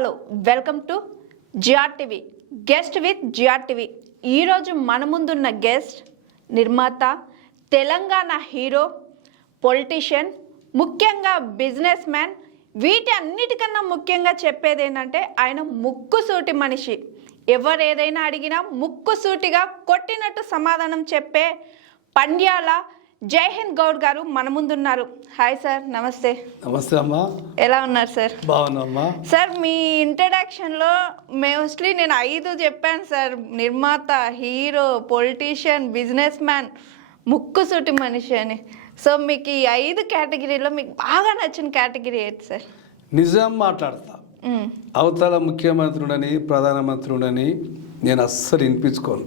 Hello welcome to GR TV guest with GR TV. ఈరోజు మన ముందున్న గెస్ట్ నిర్మాత, తెలంగాణ హీరో, పొలిటీషియన్, ముఖ్యంగా బిజినెస్ మ్యాన్. వీటి అన్నిటికన్నా ముఖ్యంగా చెప్పేది ఏంటంటే ఆయన ముక్కుసూటి మనిషి. ఎవరు ఏదైనా అడిగినా ముక్కుసూటిగా కొట్టినట్టు సమాధానం చెప్పే పండ్యాల జై హింద్ గౌడ్ గారు మన ముందున్నారు. హాయ్ సార్, నమస్తే. నమస్తే అమ్మా. ఎలా ఉన్నారు సార్? బాగున్నామ్మా. సార్, మీ ఇంట్రడక్షన్లో మోస్ట్లీ నేను 5 చెప్పాను సార్. నిర్మాత, హీరో, పొలిటీషియన్, బిజినెస్ మ్యాన్, ముక్కుసూటి మనిషి అని. సో మీకు ఈ 5 కేటగిరీలో మీకు బాగా నచ్చిన కేటగిరీ ఏంటి సార్? నిజం మాట్లాడతా. అవతల ముఖ్యమంత్రుడని, ప్రధానమంత్రుడని నేను అస్సలు వినిపించుకోను.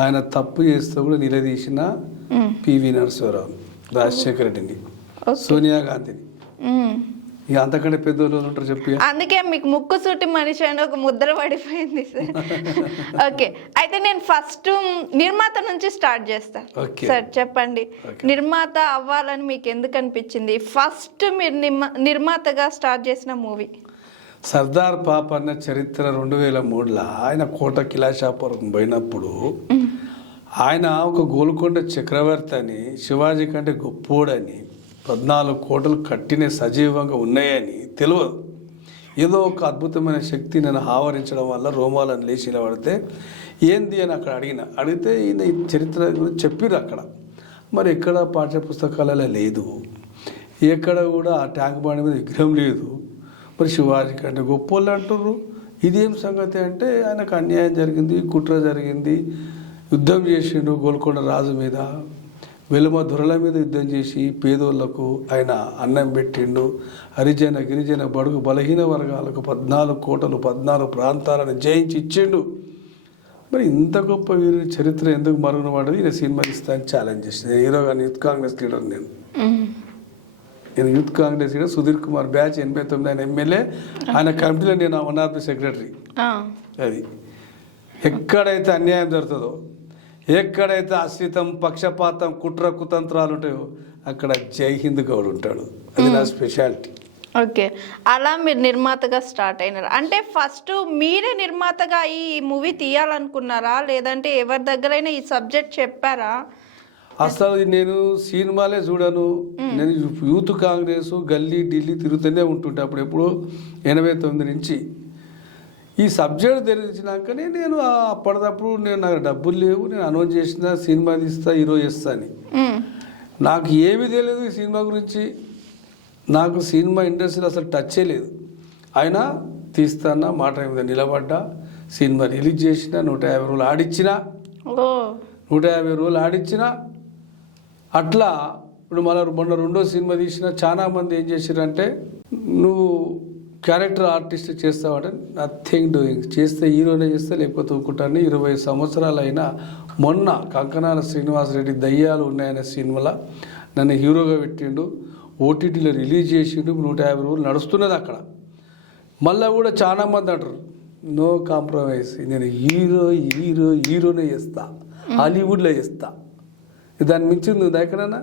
ఆయన తప్పు చేస్తే కూడా నిలదీసిన పివి నరసింహారావు, రాజశేఖర రెడ్డిని, సోనియా గాంధీని. ఇక అంతకంటే పెద్దోళ్ళు ఉంటారు చెప్పి. అందుకే మీకు ముక్కుసూటి మనిషి అని ఒక ముద్ర పడిపోయింది సార్. ఓకే, అయితే నేను ఫస్ట్ నిర్మాత నుంచి స్టార్ట్ చేస్తా. సార్ చెప్పండి, నిర్మాత అవ్వాలని మీకు ఎందుకు అనిపించింది? ఫస్ట్ మీరు నిర్మాతగా స్టార్ట్ చేసిన మూవీ సర్దార్ పాపన్న చరిత్ర 2003లో ఆయన కోట కిలాషాపురం పోయినప్పుడు ఆయన ఒక గోల్కొండ చక్రవర్తి అని, శివాజీ కంటే గొప్పోడని, 14 కోటలు కట్టిన సజీవంగా ఉన్నాయని తెలియదు. ఏదో ఒక అద్భుతమైన శక్తి నన్ను ఆవరించడం వల్ల రోమాలను లేచి నిలబడితే ఏంది అని అక్కడ అడిగితే ఈయన ఈ చరిత్ర గురించి చెప్పిర్రు అక్కడ. మరి ఎక్కడ పాఠ్య పుస్తకాలలో లేదు, ఎక్కడ కూడా ఆ ట్యాంక్ బండి మీద విగ్రహం లేదు. మరి శివాజీ కంటే గొప్పోళ్ళు అంటుర్రు. ఇదేం సంగతి అంటే ఆయనకు అన్యాయం జరిగింది, కుట్ర జరిగింది, యుద్ధం చేసిండు గోల్కొండ రాజు మీద, వెలుమ దొరల మీద యుద్ధం చేసి పేదోళ్లకు ఆయన అన్నం పెట్టిండు. హరిజన గిరిజన బడుగు బలహీన వర్గాలకు 14 కోటలు 14 ప్రాంతాలను జయించి ఇచ్చిండు. మరి ఇంత గొప్ప వీరి చరిత్ర ఎందుకు మరుగున పడ్డది? ఈయన సినిమా ఇస్తాను ఛాలెంజ్ చేసింది. హీరోగా యూత్ కాంగ్రెస్ లీడర్ నేను youth Congress leader Sudheer Kumar batch 89 ఆయన ఎమ్మెల్యే. ఆయన కమిటీలో నేను వన్ ఆఫ్ ది సెక్రటరీ. అది ఎక్కడైతే అన్యాయం జరుగుతుందో, ఎక్కడైతే అశ్రితం, పక్షపాతం, కుట్ర కుతంత్రాలు ఉంటాయో అక్కడ జై హింద్ గౌడ్ ఉంటాడు. అది నా స్పెషాలిటీ. ఓకే, అలా మీరు నిర్మాతగా స్టార్ట్ అయినారు. అంటే ఫస్ట్ మీరే నిర్మాతగా ఈ మూవీ తీయాలనుకున్నారా, లేదంటే ఎవరి దగ్గరైనా ఈ సబ్జెక్ట్ చెప్పారా? అసలు నేను సినిమాలే చూడను. నేను యూత్ కాంగ్రెస్ గల్లీ ఢిల్లీ తిరుగుతూనే ఉంటుంటే అప్పుడు ఎప్పుడు 89 నుంచి. ఈ సబ్జెక్ట్ తెలిసినాకనే నేను అప్పటిదప్పుడు నాకు డబ్బులు లేవు, నేను అనౌన్స్ చేసిన సినిమా తీస్తా, హీరో చేస్తా అని. నాకు ఏమీ తెలియదు ఈ సినిమా గురించి. నాకు సినిమా ఇండస్ట్రీలో అసలు టచ్చే లేదు. అయినా తీస్తానా మాట మీద నిలబడ్డా, సినిమా రిలీజ్ చేసిన, 150 రోజులు ఆడిచ్చిన, 150 రోజులు ఆడిచ్చిన. అట్లా ఇప్పుడు మొన్న 2వ సినిమా తీసిన. చాలా మంది ఏం చేశారంటే, నువ్వు క్యారెక్టర్ ఆర్టిస్ట్ చేస్తావాట. Nothing doing. చేస్తే హీరోనే చేస్తే, లేకపోతే ఊరుకుంటాను. 20 సంవత్సరాలు అయినా మొన్న కంకణాల శ్రీనివాసరెడ్డి దయ్యాలు ఉన్నాయనే సినిమాలో నన్ను హీరోగా పెట్టిండు. ఓటీటీలో రిలీజ్ చేసిండు. 150 రోజులు నడుస్తున్నది అక్కడ. మళ్ళీ కూడా చాలామంది అంటారు నో కాంప్రమైజ్, నేను హీరోనే చేస్తా, హాలీవుడ్లో చేస్తా. దాన్ని మించింది ఉంది ఎక్కడన్నా.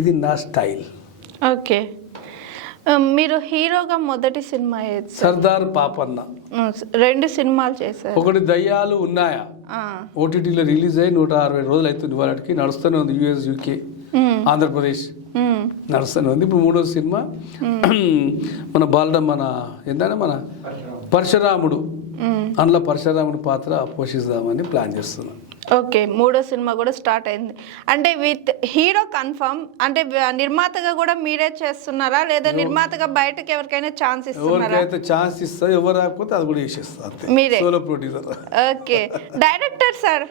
ఇది నా స్టైల్. ఓకే, మీరు హీరోగా మొదటి సినిమా సర్దార్ పాపన్న. 2 సినిమాలు చేశారు. ఒకటి దయ్యాలు ఉన్నాయా, ఓటీటీలో రిలీజ్ అయ్యి 160 రోజులు అవుతుంది. వాళ్ళకి నడుస్తూనే ఉంది. US UK ఆంధ్రప్రదేశ్ నడుస్తూనే ఉంది. ఇప్పుడు 3వ సినిమా మన ఏంటంటే మన పరశురాముడు. అందులో పరశురాముడు పాత్ర పోషిస్తామని ప్లాన్ చేస్తున్నాం. ఓకే, 3వ సినిమా కూడా స్టార్ట్ అయింది. అంటే విత్ హీరో కన్ఫర్మ్. అంటే నిర్మాతగా కూడా మీరే చేస్తున్నారా, లేదా నిర్మాతగా బయటకు ఎవరికైనా ఛాన్స్ ఇస్తున్నారా? ఎవరికైతే ఛాన్స్ ఇస్తా, ఎవరు రాకపోతే అది కూడా చేసేస్తా మీరే. Solo producer. Okay, director sir?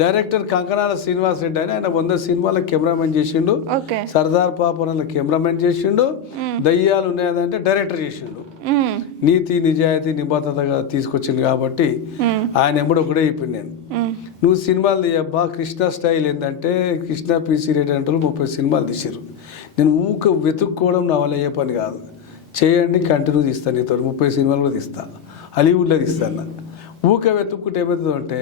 Director Kankanala Srinivas Reddy అని. ఆయన 100 సినిమాల కెమెరామెన్ చేసిండు. సర్దార్ పాపనలో కెమెరామెన్ చేసిండు. దయ్యాలు ఉన్నాయంటే డైరెక్టర్ చేసిండు. నీతి నిజాయితీ నిబద్ధతగా తీసుకొచ్చింది కాబట్టి ఆయన ఎప్పుడు ఒకటే అయిపోయింది. నేను నువ్వు సినిమాలు తీయబ్బా, కృష్ణ స్టైల్ ఏంటంటే కృష్ణ PC రెడ్డి అంటే 30 సినిమాలు తీసారు. నేను వెతుక్కోవడం నా వల్ల ఏ పని కాదు. చేయండి, కంటిన్యూ తీస్తాను. నీతో 30 సినిమాలు కూడా తీస్తాను, హాలీవుడ్లో తీస్తాను. వెతుక్కుంటే ఏమవుతుందో అంటే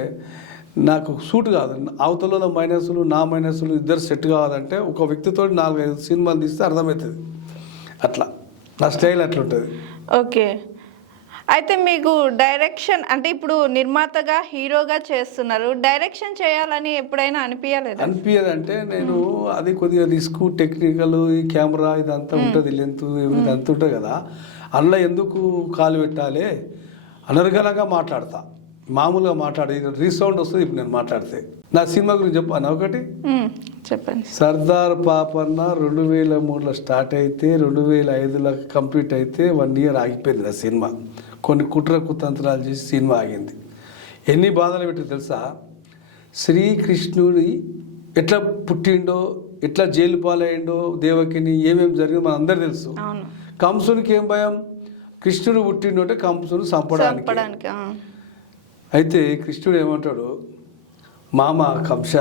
నాకు సూట్ కాదు. అవతలలో మైనస్లు, నా మైనస్లు ఇద్దరు సెట్ కావాలంటే ఒక వ్యక్తితో 4-5 సినిమాలు తీస్తే అర్థమవుతుంది. అట్లా నా స్టైల్ అట్లా ఉంటుంది. ఓకే, అయితే మీకు డైరెక్షన్ అంటే ఇప్పుడు నిర్మాతగా హీరోగా చేస్తున్నారు, డైరెక్షన్ చేయాలని ఎప్పుడైనా అనిపించలేదు? అనిపించదంటే నేను అది కొద్దిగా రిస్క్, టెక్నికల్, ఈ కెమెరా ఇదంతా ఉంటుంది, లెంత్ ఇదంతా ఉంటుంది కదా, అందులో ఎందుకు కాలు పెట్టాలి, అనర్గళంగా మాట్లాడతా, మామూలుగా మాట్లాడే రీసౌండ్ వస్తుంది. ఇప్పుడు నేను మాట్లాడితే నా సినిమా గురించి చెప్పాను ఒకటి, చెప్పండి. సర్దార్ పాపన్న 2003లో స్టార్ట్ అయితే 2005లో కంప్లీట్ అయితే 1 year ఆగిపోయింది నా సినిమా. కొన్ని కుట్ర కుతంత్రాలు చేసి సినిమా ఆగింది. ఎన్ని బాధలు పెట్టి తెలుసా? శ్రీకృష్ణుడి ఎట్లా పుట్టిండో, ఎట్లా జైలు పాలయ్యిండో, దేవకిని ఏమేమి జరిగిందో మన అందరు తెలుసు. కంసునికి ఏం భయం? కృష్ణుడు పుట్టిండు అంటే కంసుడు చంపడానికి. అయితే కృష్ణుడు ఏమంటాడు, మామ కంస,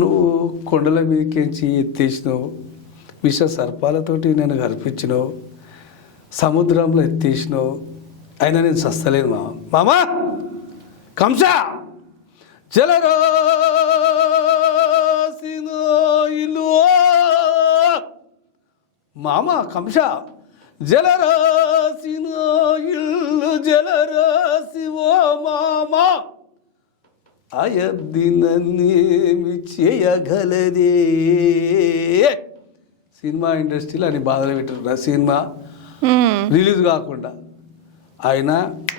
నువ్వు కొండల మీదకించి ఎత్తేసినావు, విష సర్పాలతోటి నేను కల్పించినావు, సముద్రంలో ఎత్తేసినావు, అయినా నేను సస్తలేదు మామ. మామ కంస జలరాశినో ఇల్లు, మామ కంస జలరాశినో ఇల్లు జలరాశి ఓ మామ, అయర్దినేమి చేయగలదే. సినిమా ఇండస్ట్రీలో అని బాధలు పెట్టారు సినిమా రిలీజ్ కాకుండా. ఆయన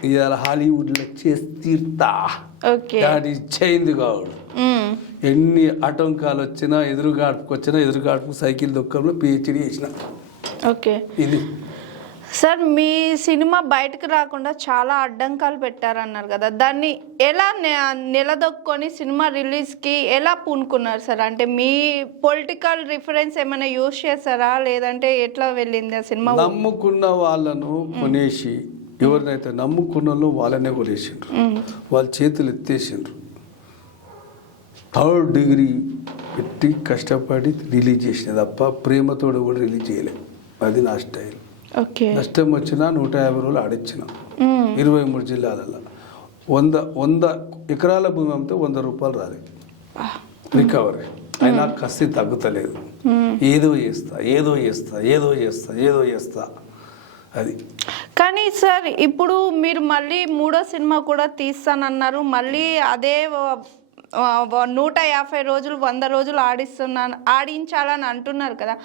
ఇవాళ హాలీవుడ్లో చేసి తీర్తా చేయింది కావుడు. ఎన్ని ఆటంకాలు వచ్చినా, ఎదురుగాడుపుకు సైకిల్ దొక్కంలో PhD చేసిన. ఓకే, ఇది సార్ మీ సినిమా బయటకు రాకుండా చాలా అడ్డంకాలు పెట్టారన్నారు కదా, దాన్ని ఎలా నిలదొక్కొని సినిమా రిలీజ్కి ఎలా పూనుకున్నారు సార్? అంటే మీ పొలిటికల్ రిఫరెన్స్ ఏమైనా యూజ్ చేశారా, లేదంటే ఎట్లా వెళ్ళింది ఆ సినిమా? నమ్ముకున్న వాళ్ళను కొనేసి, ఎవరినైతే నమ్ముకున్న వాళ్ళనే కొనేసిండ్రు, వాళ్ళ చేతులు ఎత్తేసిండ్రు. 3rd degree పెట్టి కష్టపడి రిలీజ్ చేసిన తప్ప ప్రేమతోడు కూడా రిలీజ్ చేయలేదు. అది నా స్టైల్. నష్టం వచ్చినా 150 రోజులు ఆడిచ్చిన 23 జిల్లాలలో. 100 ఎకరాల భూమి అమ్మితే 100 రూపాయలు రాలేదు రికవరీ. అయినా కసి తగ్గుతలేదు. ఏదో చేస్తా అది. కానీ సార్ ఇప్పుడు మీరు మళ్ళీ 3వ సినిమా కూడా తీస్తానన్నారు, మళ్ళీ అదే 150 రోజులు 100 రోజులు ఆడించాలని అంటున్నారు కదా.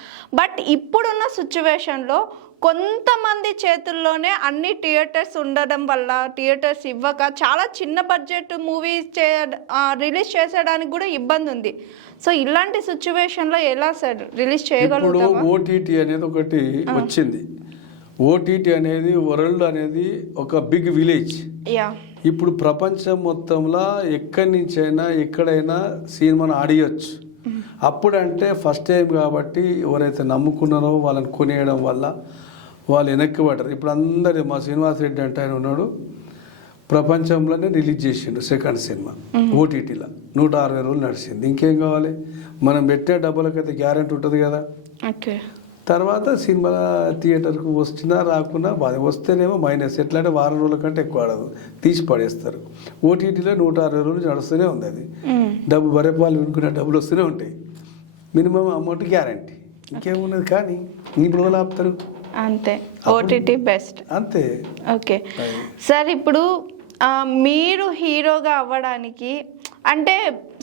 బట్ ఇప్పుడున్న సిచ్యువేషన్లో కొంతమంది చేతుల్లోనే అన్ని థియేటర్స్ ఉండడం వల్ల, థియేటర్స్ ఇవ్వక చాలా చిన్న బడ్జెట్ మూవీస్ రిలీజ్ చేసేయడానికి కూడా ఇబ్బంది ఉంది. సో ఇలాంటి సిచ్యువేషన్లో ఎలా సార్ రిలీజ్ చేయగలుగుతారు? OTT అనేది ఒకటి వచ్చింది. OTT అనేది వరల్డ్ అనేది ఒక బిగ్ విలేజ్. ఇప్పుడు ప్రపంచం మొత్తంలో ఎక్కడి నుంచైనా ఎక్కడైనా సినిమాను ఆడియచ్చు. అప్పుడంటే ఫస్ట్ టైం కాబట్టి ఎవరైతే నమ్ముకున్నారో వాళ్ళని కొనేయడం వల్ల వాళ్ళు వెనక్కి పడ్డారు. ఇప్పుడు అందరి మా శ్రీనివాస్ రెడ్డి అంటే ఆయన ఉన్నాడు, ప్రపంచంలోనే రిలీజ్ చేసిండు సెకండ్ సినిమా OTTలో. 160 రోజులు నడిచింది. ఇంకేం కావాలి? మనం పెట్టే డబ్బులకైతే గ్యారెంటీ ఉంటుంది కదా. తర్వాత సినిమా థియేటర్కు వచ్చినా రాకున్నా బాధ, వస్తేనేమో మైనస్. ఎట్లా అంటే వారం రోజుల కంటే ఎక్కువ ఆడదు, తీసి పడేస్తారు. OTTలో 160 రోజులు నడుస్తూనే ఉంది. అది డబ్బు బరేపాలు వినుకునే డబ్బులు వస్తూనే ఉంటాయి. మినిమం అమౌంట్ గ్యారంటీ, ఇంకేమున్నది. కానీ ఇప్పుడు వాళ్ళు ఆపుతారు అంతే. OTT బెస్ట్ అంతే. ఓకే సార్, ఇప్పుడు మీరు హీరోగా అవ్వడానికి అంటే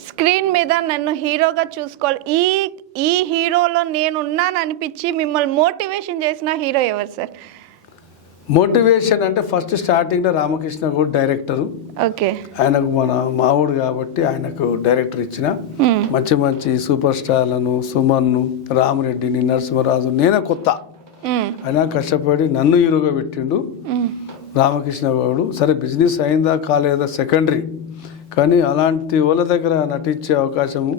స్క్రీన్ మీద నన్ను హీరోగా చూసుకోవాలి, ఈ హీరోలో నేను ఉన్నాను అనిపించి మిమ్మల్ని మోటివేషన్ చేసిన హీరో ఎవరు సార్? మోటివేషన్ అంటే ఫస్ట్ స్టార్టింగ్లో రామకృష్ణ గౌడ్ డైరెక్టరు. ఓకే, ఆయనకు మన మావుడు కాబట్టి ఆయనకు డైరెక్టర్ ఇచ్చిన మంచి మంచి సూపర్ స్టార్లను, సుమన్ను, రామరెడ్డిని, నరసింహరాజు, నేనే కొత్త. ఆయన కష్టపడి నన్ను హీరోగా పెట్టిండు రామకృష్ణ గౌడు. సరే బిజినెస్ అయిందా కాలేదా సెకండరీ, కానీ అలాంటి వాళ్ళ దగ్గర నటించే అవకాశము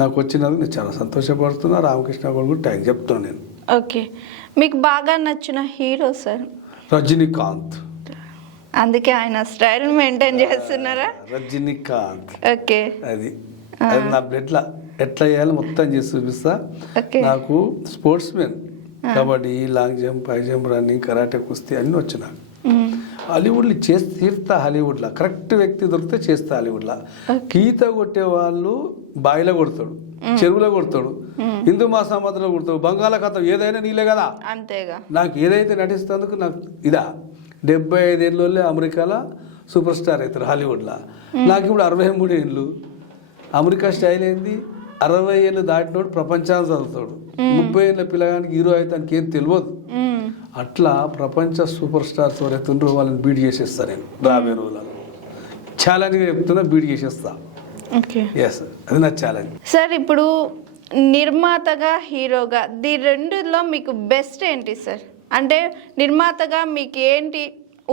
నాకు వచ్చినందుకు నేను చాలా సంతోషపడుతున్నా. రామకృష్ణ గౌడ్ కూడా థ్యాంక్ చెప్తాను నేను. ఓకే, మీకు బాగా నచ్చిన హీరో సార్? రజనీకాంత్. అందుకే ఆయన స్టైల్ మెయింటైన్ చేస్తున్నారా? రజనీకాంత్. ఓకే, అది నా బ్లడ్లా ఎట్లా చేయాలి మొత్తం చేసి చూపిస్తా. నాకు sports men, kabaddi, long jump, high jump, running, karate, కుస్తీ అన్నీ వచ్చి నాకు. హాలీవుడ్లో చేసి తీరుతా. హాలీవుడ్లో కరెక్ట్ వ్యక్తి దొరికితే చేస్తా. హాలీవుడ్లో ఈత కొట్టే వాళ్ళు బావిలో కొడతాడు, చెరువులో కొడతాడు, హిందూ మహాసముద్రంలో కొడతాడు, బంగాళాఖాతం, ఏదైనా నీలే కదా. అంతేగా. నాకు ఏదైతే నటిస్తేందుకు నాకు ఇదా 75 ఏళ్ళే అమెరికాలో సూపర్ స్టార్ అవుతారు హాలీవుడ్లో. నాకు ఇప్పుడు 63 ఏళ్ళు. అమెరికా స్టైల్ ఏంది, 60 ఏళ్ళు దాటినోడు ప్రపంచాన్ని చదువుతాడు. 30 ఏళ్ళ పిల్లగానికి హీరో అయితే తనకి ఏం తెలియదు. అట్లా ప్రపంచ సూపర్ స్టార్స్ ఎవరైతుండ్రో వాళ్ళని బీట్ చేసేస్తా నేను రాబోయే రోజులలో. ఛాలెంజ్గా చెప్తున్నా, బీట్ చేసేస్తా. ఓకే, ఎస్, అది నా ఛాలెంజ్. సార్ ఇప్పుడు నిర్మాతగా హీరోగా ఈ రెండులో మీకు బెస్ట్ ఏంటి సార్? అంటే నిర్మాతగా మీకు ఏంటి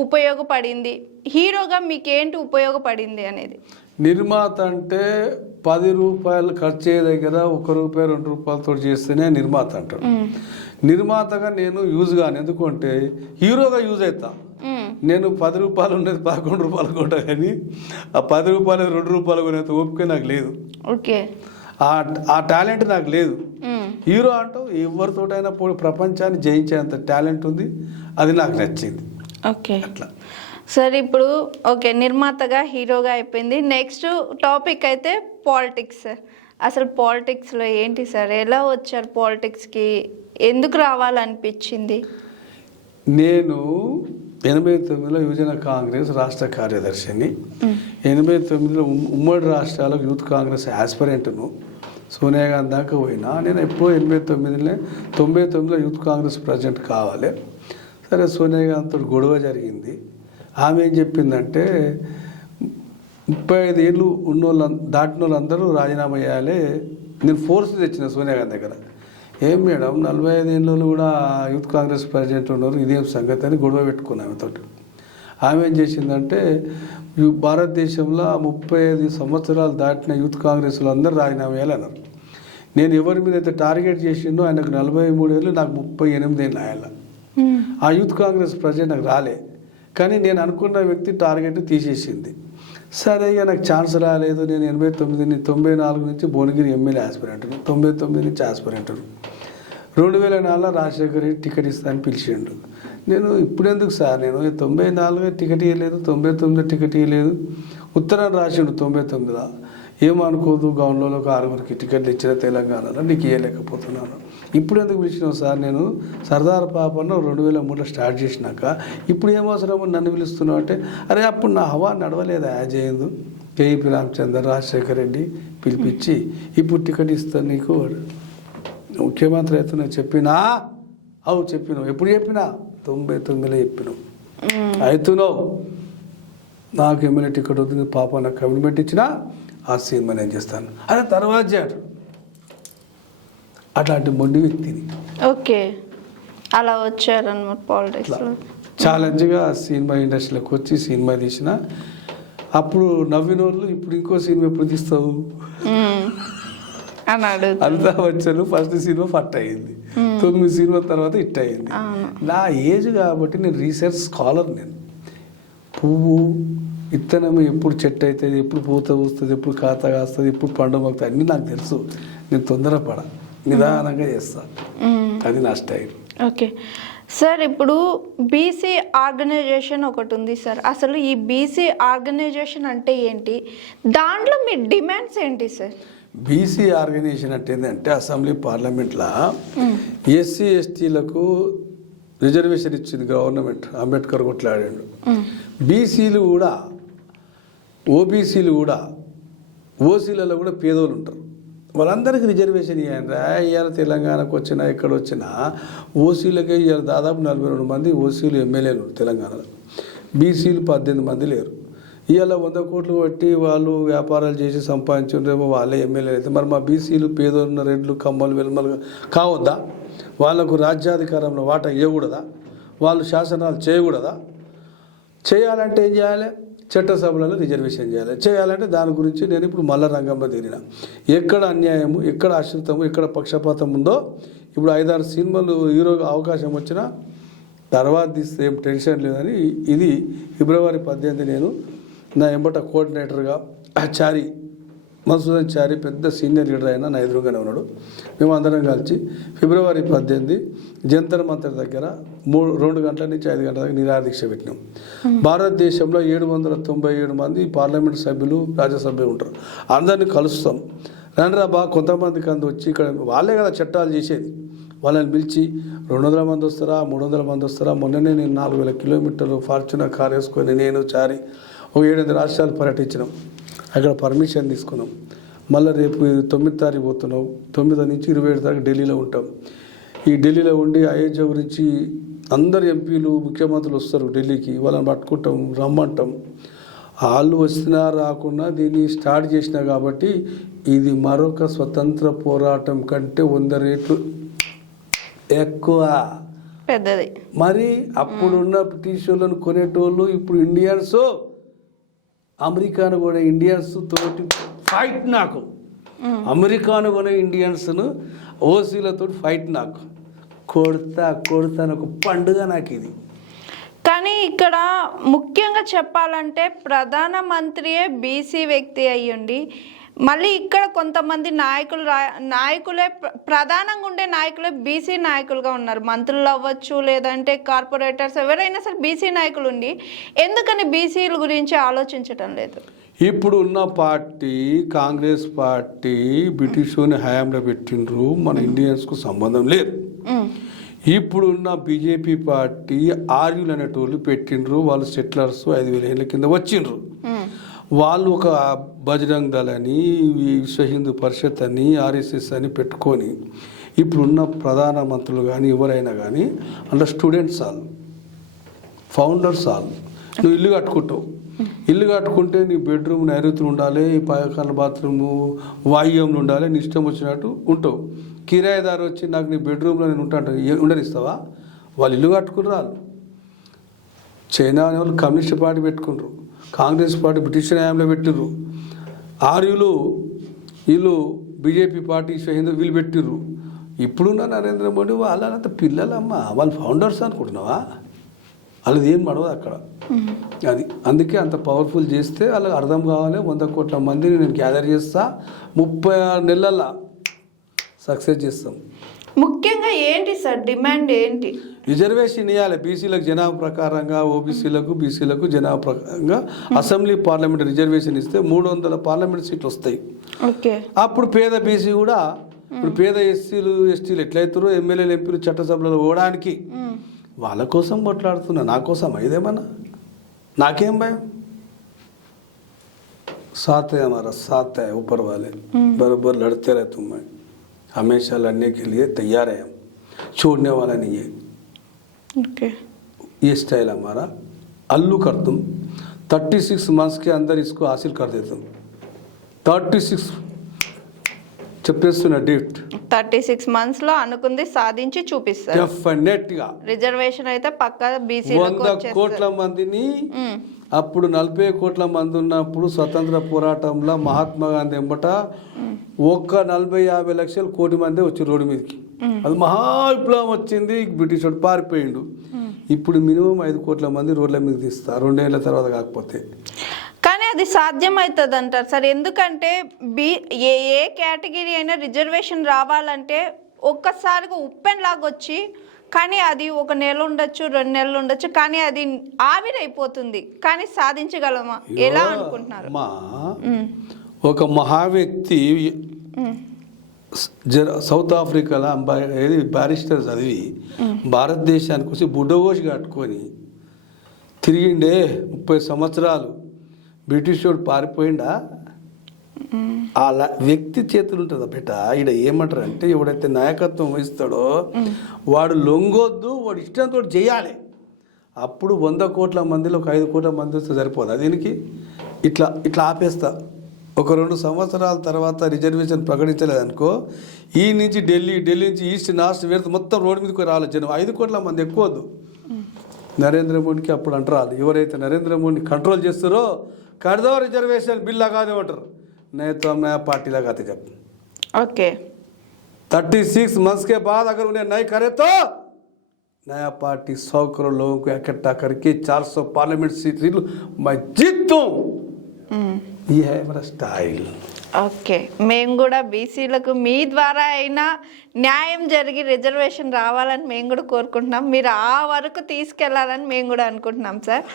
ఉపయోగపడింది, హీరోగా మీకు ఏంటి ఉపయోగపడింది అనేది? నిర్మాత అంటే 10 రూపాయలు ఖర్చు అయ్యే దగ్గర 1 రూపాయి 2 రూపాయలతో చేస్తేనే నిర్మాత అంటాడు. నిర్మాతగా నేను యూజ్ కాను, ఎందుకంటే హీరోగా యూజ్ అవుతా. నేను 10 రూపాయలు ఉండేది 11 రూపాయలు కొంటా, కానీ ఆ 10 రూపాయలు 2 రూపాయలు కొనేంత ఓపిక నాకు లేదు. ఓకే, ఆ టాలెంట్ నాకు లేదు. హీరో అంటావు ఎవరితోటైనా పోయి ప్రపంచాన్ని జయించేంత టాలెంట్ ఉంది, అది నాకు నచ్చింది. ఓకే, అట్లా. సార్ ఇప్పుడు ఓకే నిర్మాతగా హీరోగా అయిపోయింది. నెక్స్ట్ టాపిక్ అయితే పాలిటిక్స్ సార్. అసలు పాలిటిక్స్లో ఏంటి సార్, ఎలా వచ్చారు పాలిటిక్స్కి, ఎందుకు రావాలనిపించింది? నేను 89లో యువజన కాంగ్రెస్ రాష్ట్ర కార్యదర్శిని. 89లో ఉమ్మడి రాష్ట్రాలకు యూత్ కాంగ్రెస్ యాస్పిరెంట్ను. సోనియా గాంధీ దాకా పోయినా నేను ఎప్పుడో 99లో యూత్ కాంగ్రెస్ ప్రెసిడెంట్ కావాలి. సరే, సోనియా గాంధీతో గొడవ జరిగింది. ఆమె ఏం చెప్పిందంటే 35 ఏళ్ళు దాటిన వాళ్ళందరూ రాజీనామా చేయాలి. నేను ఫోర్స్ తెచ్చిన సోనియా గాంధీ దగ్గర. ఏం మేడం 45 ఏళ్ళు కూడా యూత్ కాంగ్రెస్ ప్రెసిడెంట్ ఉన్నారు, ఇదేం సంగతి అని గొడవ పెట్టుకున్నాం ఆమెతో. ఆమె ఏం చేసిందంటే భారతదేశంలో 35 సంవత్సరాలు దాటిన యూత్ కాంగ్రెస్లో అందరూ రాజీనామా చేయాలన్నారు. నేను ఎవరి మీద అయితే టార్గెట్ చేసిండో ఆయనకు 43 ఏళ్ళు, నాకు 38 ఏళ్ళు ఆయన. ఆ యూత్ కాంగ్రెస్ ప్రెసిడెంట్ నాకు రాలే, కానీ నేను అనుకున్న వ్యక్తి టార్గెట్ తీసేసింది. సరే, ఇక నాకు ఛాన్స్ రాలేదు. నేను 94 నుంచి భువనగిరి ఎమ్మెల్యే ఆస్పిరెంట్ను, 99 నుంచి ఆస్పిరెంట్ను. 2004లో రాజశేఖర్ రెడ్డి టికెట్ ఇస్తానని పిలిచిండు. నేను ఇప్పుడెందుకు సార్, నేను 94 టికెట్ ఇవ్వలేదు, 99 టికెట్ ఇవ్వలేదు, ఉత్తరం రాసిండు 99లో. ఏమనుకోదు, గవర్నర్లో 6గురికి టికెట్లు ఇచ్చిన తెలంగాణలో, నీకు ఇవ్వలేకపోతున్నాను. ఇప్పుడు ఎందుకు పిలిచినావు సార్, నేను సర్దార్ పాపను 2003లో స్టార్ట్ చేసినాక ఇప్పుడు ఏమవసరమో నన్ను పిలుస్తున్నావు అంటే, అరే అప్పుడు నా హవా నడవలేదా జయందు, కేఈపీ రామచంద్ర, రాజశేఖర్ రెడ్డి పిలిపించి ఇప్పుడు టికెట్ ఇస్తాను నీకు ముఖ్యమంత్రి అవుతున్నా చెప్పినా? చెప్పినావు. ఎప్పుడు చెప్పినా? 99లో చెప్పినావు. అవుతున్నావు, నాకు ఎమ్మెల్యే టికెట్ అవుతుంది పాప, నాకు కమిట్మెంట్ ఇచ్చినా ఆ సినిమా నేను చేస్తాను. అదే తర్వాత చేయడు. అట్లాంటి మొండి వ్యక్తిని. ఓకే, అలా వచ్చారన్నమాట పాలిటిక్స్లో. ఛాలెంజ్గా సినిమా ఇండస్ట్రీలోకి వచ్చి సినిమా తీసిన. అప్పుడు నవ్విన వాళ్ళు ఇప్పుడు ఇంకో సినిమా ఎప్పుడు తీస్తావు అన్నాడు. అంతా వచ్చాను. ఫస్ట్ సినిమా ఫట్ అయ్యింది, 9 సినిమా తర్వాత హిట్ అయ్యింది. నా ఏజ్ కాబట్టి నేను రీసెర్చ్ స్కాలర్. నేను పువ్వు విత్తనం ఎప్పుడు చెట్టు అవుతుంది, ఎప్పుడు పూత వస్తుంది, ఎప్పుడు ఖాతా కాస్తుంది, ఎప్పుడు పండు మోగుతుంది అన్నీ నాకు తెలుసు. నేను తొందరపడ, నిదానంగా చేస్తా. అది నా స్టైల్. ఓకే సార్, ఇప్పుడు బీసీ ఆర్గనైజేషన్ ఒకటి ఉంది సార్. అసలు ఈ బీసీ ఆర్గనైజేషన్ అంటే ఏంటి, దాంట్లో మీ డిమాండ్స్ ఏంటి సార్? బీసీ ఆర్గనైజేషన్ అంటే ఏంటంటే అసెంబ్లీ పార్లమెంట్లో ఎస్సీ ఎస్టీలకు రిజర్వేషన్ ఇచ్చింది గవర్నమెంట్, అంబేద్కర్ కొట్లాడాడు. బీసీలు కూడా, ఓబీసీలు కూడా, ఓసీలలో కూడా పేదోళ్ళు ఉంటారు, వాళ్ళందరికీ రిజర్వేషన్ ఇవ్వండి. ఇవాళ తెలంగాణకు వచ్చినా ఎక్కడ వచ్చినా ఓసీలకే ఇవాళ దాదాపు 42 మంది ఓసీలు ఎమ్మెల్యేలు తెలంగాణలో. బీసీలు 18 మంది లేరు. ఇవాళ 100 కోట్లు కొట్టి వాళ్ళు వ్యాపారాలు చేసి సంపాదించుండేమో వాళ్ళే ఎమ్మెల్యేలు అయితే, మరి మా బీసీలు పేదోళ్ళ రెడ్లు కమ్మలు వెల్మలు కావద్దా? వాళ్ళకు రాజ్యాధికారంలో వాటా ఇవ్వకూడదా? వాళ్ళు శాసనాలు చేయకూడదా? చేయాలంటే ఏం చేయాలి? చట్టసభలలో రిజర్వేషన్ చేయాలంటే దాని గురించి నేను ఇప్పుడు మల్ల రంగంలో దిగిన. ఎక్కడ అన్యాయము, ఎక్కడ ఆశ్రితము, ఎక్కడ పక్షపాతం ఉందో ఇప్పుడు 5-6 సినిమాలు హీరోగా అవకాశం వచ్చినా తర్వాత తీస్తే ఏం టెన్షన్ లేదని, ఇది ఫిబ్రవరి 18 నేను నా ఎంబట కోఆర్డినేటర్గా చారి మధుసూదన్ చారి పెద్ద సీనియర్ లీడర్ అయినా నా ఎదురుగానే ఉన్నాడు. మేము అందరం కలిసి ఫిబ్రవరి 18 జంతర్ మంతర్ దగ్గర 2 గంటల నుంచి 5 గంటల దాకా నిరాహార దీక్ష పెట్టినాం. భారతదేశంలో 797 మంది పార్లమెంట్ సభ్యులు, రాజ్యసభ్యులు ఉంటారు. అందరినీ కలుస్తాం. రండ్రా బా కొంతమందికి వచ్చి ఇక్కడ వాళ్ళే కదా చట్టాలు చేసేది, వాళ్ళని పిలిచి 200 మంది వస్తారా 300 మంది వస్తారా? మొన్ననే నేను 4000 కిలోమీటర్లు ఫార్చునర్ కార్ వేసుకొని నేను చారి ఒక 7 రాష్ట్రాలు పర్యటించినాం. అక్కడ పర్మిషన్ తీసుకున్నాం. మళ్ళీ రేపు 9 తారీఖు పోతున్నాం. 9 నుంచి 27 తారీఖు ఢిల్లీలో ఉంటాం. ఈ ఢిల్లీలో ఉండి అయోధ్య గురించి అందరు ఎంపీలు ముఖ్యమంత్రులు వస్తారు ఢిల్లీకి. వాళ్ళని పట్టుకుంటాం, రమ్మంటాం. వాళ్ళు వచ్చినా రాకున్నా దీన్ని స్టార్ట్ చేసినా కాబట్టి ఇది మరొక స్వతంత్ర పోరాటం కంటే 100 రెట్లు ఎక్కువ పెద్దది. మరి అప్పుడున్న బ్రిటిష్ వాళ్ళను కొనేటోళ్ళు ఇప్పుడు ఇండియన్స్, అమెరికాను కూడా ఇండియన్స్ తోటి ఫైట్ నాకు. అమెరికాను కూడా ఇండియన్స్ను ఓసీలతో ఫైట్ నాకు. కొడతా ఒక పండుగ నాకు ఇది. కానీ ఇక్కడ ముఖ్యంగా చెప్పాలంటే ప్రధానమంత్రియే బీసీ వ్యక్తి అయ్యుండి మళ్ళీ ఇక్కడ కొంతమంది నాయకులే ప్రధానంగా ఉండే నాయకులే బీసీ నాయకులుగా ఉన్నారు. మంత్రులు అవ్వచ్చు, లేదంటే కార్పొరేటర్స్, ఎవరైనా సరే బీసీ నాయకులు ఉండి ఎందుకని బీసీల గురించి ఆలోచించటం లేదు? ఇప్పుడు ఉన్న పార్టీ కాంగ్రెస్ పార్టీ బ్రిటిష్ హయాంలో పెట్టిండ్రు, మన ఇండియన్స్కు సంబంధం లేదు. ఇప్పుడున్న బీజేపీ పార్టీ ఆర్యులు అనేటోళ్ళు పెట్టిండ్రు. వాళ్ళు సెటిలర్స్ 5000 ఏళ్ళ కింద వచ్చిండ్రు. వాళ్ళు ఒక బజరంగ్ దళ్ అని, విశ్వ హిందూ పరిషత్ అని, ఆర్ఎస్ఎస్ అని పెట్టుకొని ఇప్పుడున్న ప్రధానమంత్రులు కానీ ఎవరైనా కానీ అందులో స్టూడెంట్స్ వాళ్ళు, ఫౌండర్స్ వాళ్ళు. నువ్వు ఇల్లు కట్టుకుంటావు, ఇల్లు కట్టుకుంటే నీ బెడ్రూమ్ నైరుతులు ఉండాలి, పైకాల బాత్రూము వాయువ్యంలో ఉండాలి, నీ ఇష్టం వచ్చినట్టు ఉంటావు. కిరాయిదారు వచ్చి నాకు నీ బెడ్రూమ్లో నేను ఉంటాను ఉండనిస్తావా? వాళ్ళు ఇల్లు కట్టుకున్నారు. వాళ్ళు చైనా అనే వాళ్ళు కమ్యూనిస్ట్ పార్టీ పెట్టుకుంటారు, కాంగ్రెస్ పార్టీ బ్రిటిష్ న్యాయంలో పెట్టిర్రు, ఆర్యులు వీళ్ళు బీజేపీ పార్టీ హిందూ వీళ్ళు పెట్టిర్రు. ఇప్పుడున్న నరేంద్ర మోడీ వాళ్ళంత పిల్లలమ్మ, వాళ్ళు ఫౌండర్స్ అనుకుంటున్నావా? వాళ్ళది ఏం పడవదు అక్కడ. అది అందుకే అంత పవర్ఫుల్ చేస్తే వాళ్ళకి అర్థం కావాలి. 100 కోట్ల మందిని నేను గ్యాదర్ చేస్తా, 36 నెలల్లో సక్సెస్ చేస్తాం. ముఖ్యంగా ఏంటి సార్ డిమాండ్ ఏంటి? రిజర్వేషన్ ఇవ్వాలి బీసీలకు జనాభా ప్రకారంగా, ఓబీసీలకు బీసీలకు జనాభా ప్రకారంగా అసెంబ్లీ పార్లమెంట్ రిజర్వేషన్ ఇస్తే 300 పార్లమెంట్ సీట్లు వస్తాయి. ఓకే, అప్పుడు పేద బీసీ కూడా, ఇప్పుడు పేద ఎస్సీలు ఎస్టీలు ఎట్లయితారో ఎమ్మెల్యేలు ఎంపీలు చట్టసభలో పోవడానికి వాళ్ళ కోసం కొట్లాడుతున్నా. నా కోసం ఇదేమన్నా నాకేం భయం? साथ है हमारा, साथ है ऊपर वाले, बराबर लड़ते रहते हैं, हमेशा लड़ने के लिए तैयार है हम, छोड़ने वाला नहीं है. ओके, ये स्टाइल हमारा. अल्लू कर तुम 36 मंथ्स के अंदर इसको हासिल कर देता हूँ. 36 చెప్పేస్తున్న డేట్ 36 months లో అనుకుంది సాధించి చూపిస్తారు. డెఫినెట్ గా రిజర్వేషన్ అయితే పక్కా బీసీ 100 కోట్ల మందిని, అప్పుడు 40 కోట్ల మంది ఉన్నప్పుడు స్వతంత్ర పోరాటంలో మహాత్మా గాంధీ ఎంబట ఒక్క 40-50 లక్షల కోటి మంది వచ్చి రోడ్డు మీదకి. అది మహా విప్లవం వచ్చింది, బ్రిటిష్ వాడు పారిపోయిండు. ఇప్పుడు మినిమం 5 కోట్ల మంది రోడ్ల మీద తీస్తారు 2 ఏళ్ల తర్వాత కాకపోతే. కానీ అది సాధ్యమవుతుంది అంటారు సార్? ఎందుకంటే ఏ కేటగిరీ అయినా రిజర్వేషన్ రావాలంటే ఒక్కసారిగా ఉప్పెన్ లాగొచ్చి, కానీ అది 1 నెల ఉండొచ్చు, 2 నెలలు ఉండొచ్చు, కానీ అది ఆవిరైపోతుంది. కానీ సాధించగలమా? ఎలా అనుకుంటున్నారు? ఒక మహా వ్యక్తి సౌత్ ఆఫ్రికాలో ఏది బారిస్టర్ చదివి భారతదేశానికి వచ్చి బుడ్డగోషి కట్టుకొని తిరిగిండే 30 సంవత్సరాలు. బ్రిటిష్ వాడు పారిపోయిండా? ఆ వ్యక్తి చేతులు ఉంటుందా బిడ్డ. ఈడ ఏమంటారు అంటే, ఎవడైతే నాయకత్వం వహిస్తాడో వాడు లొంగొద్దు, వాడు ఇష్టంతో చేయాలి. అప్పుడు 100 కోట్ల మందిలో ఒక 5 కోట్ల మంది వస్తే సరిపోదు. దీనికి ఇట్లా ఆపేస్తా. ఒక 2 సంవత్సరాల తర్వాత రిజర్వేషన్ ప్రకటించలేదనుకో, ఈ నుంచి ఢిల్లీ నుంచి ఈస్ట్ నార్త్ వెస్ట్ మొత్తం రోడ్డు మీదకి రావాలి జనం. 5 కోట్ల మంది ఎక్కువద్దు. నరేంద్ర మోడీకి అప్పుడు అంటారు, ఎవరైతే నరేంద్ర మోడీని కంట్రోల్ చేస్తారో कर दो रिजर्वेशन बिल लगा दो वोटर, नहीं तो हम नया पार्टी लगाते. जब ओके 36 मंथ्स के बाद अगर उन्हें नहीं करे तो नया पार्टी 100 करोड़ लोगों को इकट्ठा करके 400 पार्लियामेंट सीट मैं जीतूं. ये है मेरा स्टाइल. ఓకే, మేము కూడా బీసీలకు మీ ద్వారా అయినా న్యాయం జరిగి రిజర్వేషన్ రావాలని మేము కూడా కోరుకుంటున్నాం. మీరు ఆ వరకు తీసుకెళ్లాలని మేము కూడా అనుకుంటున్నాం సార్.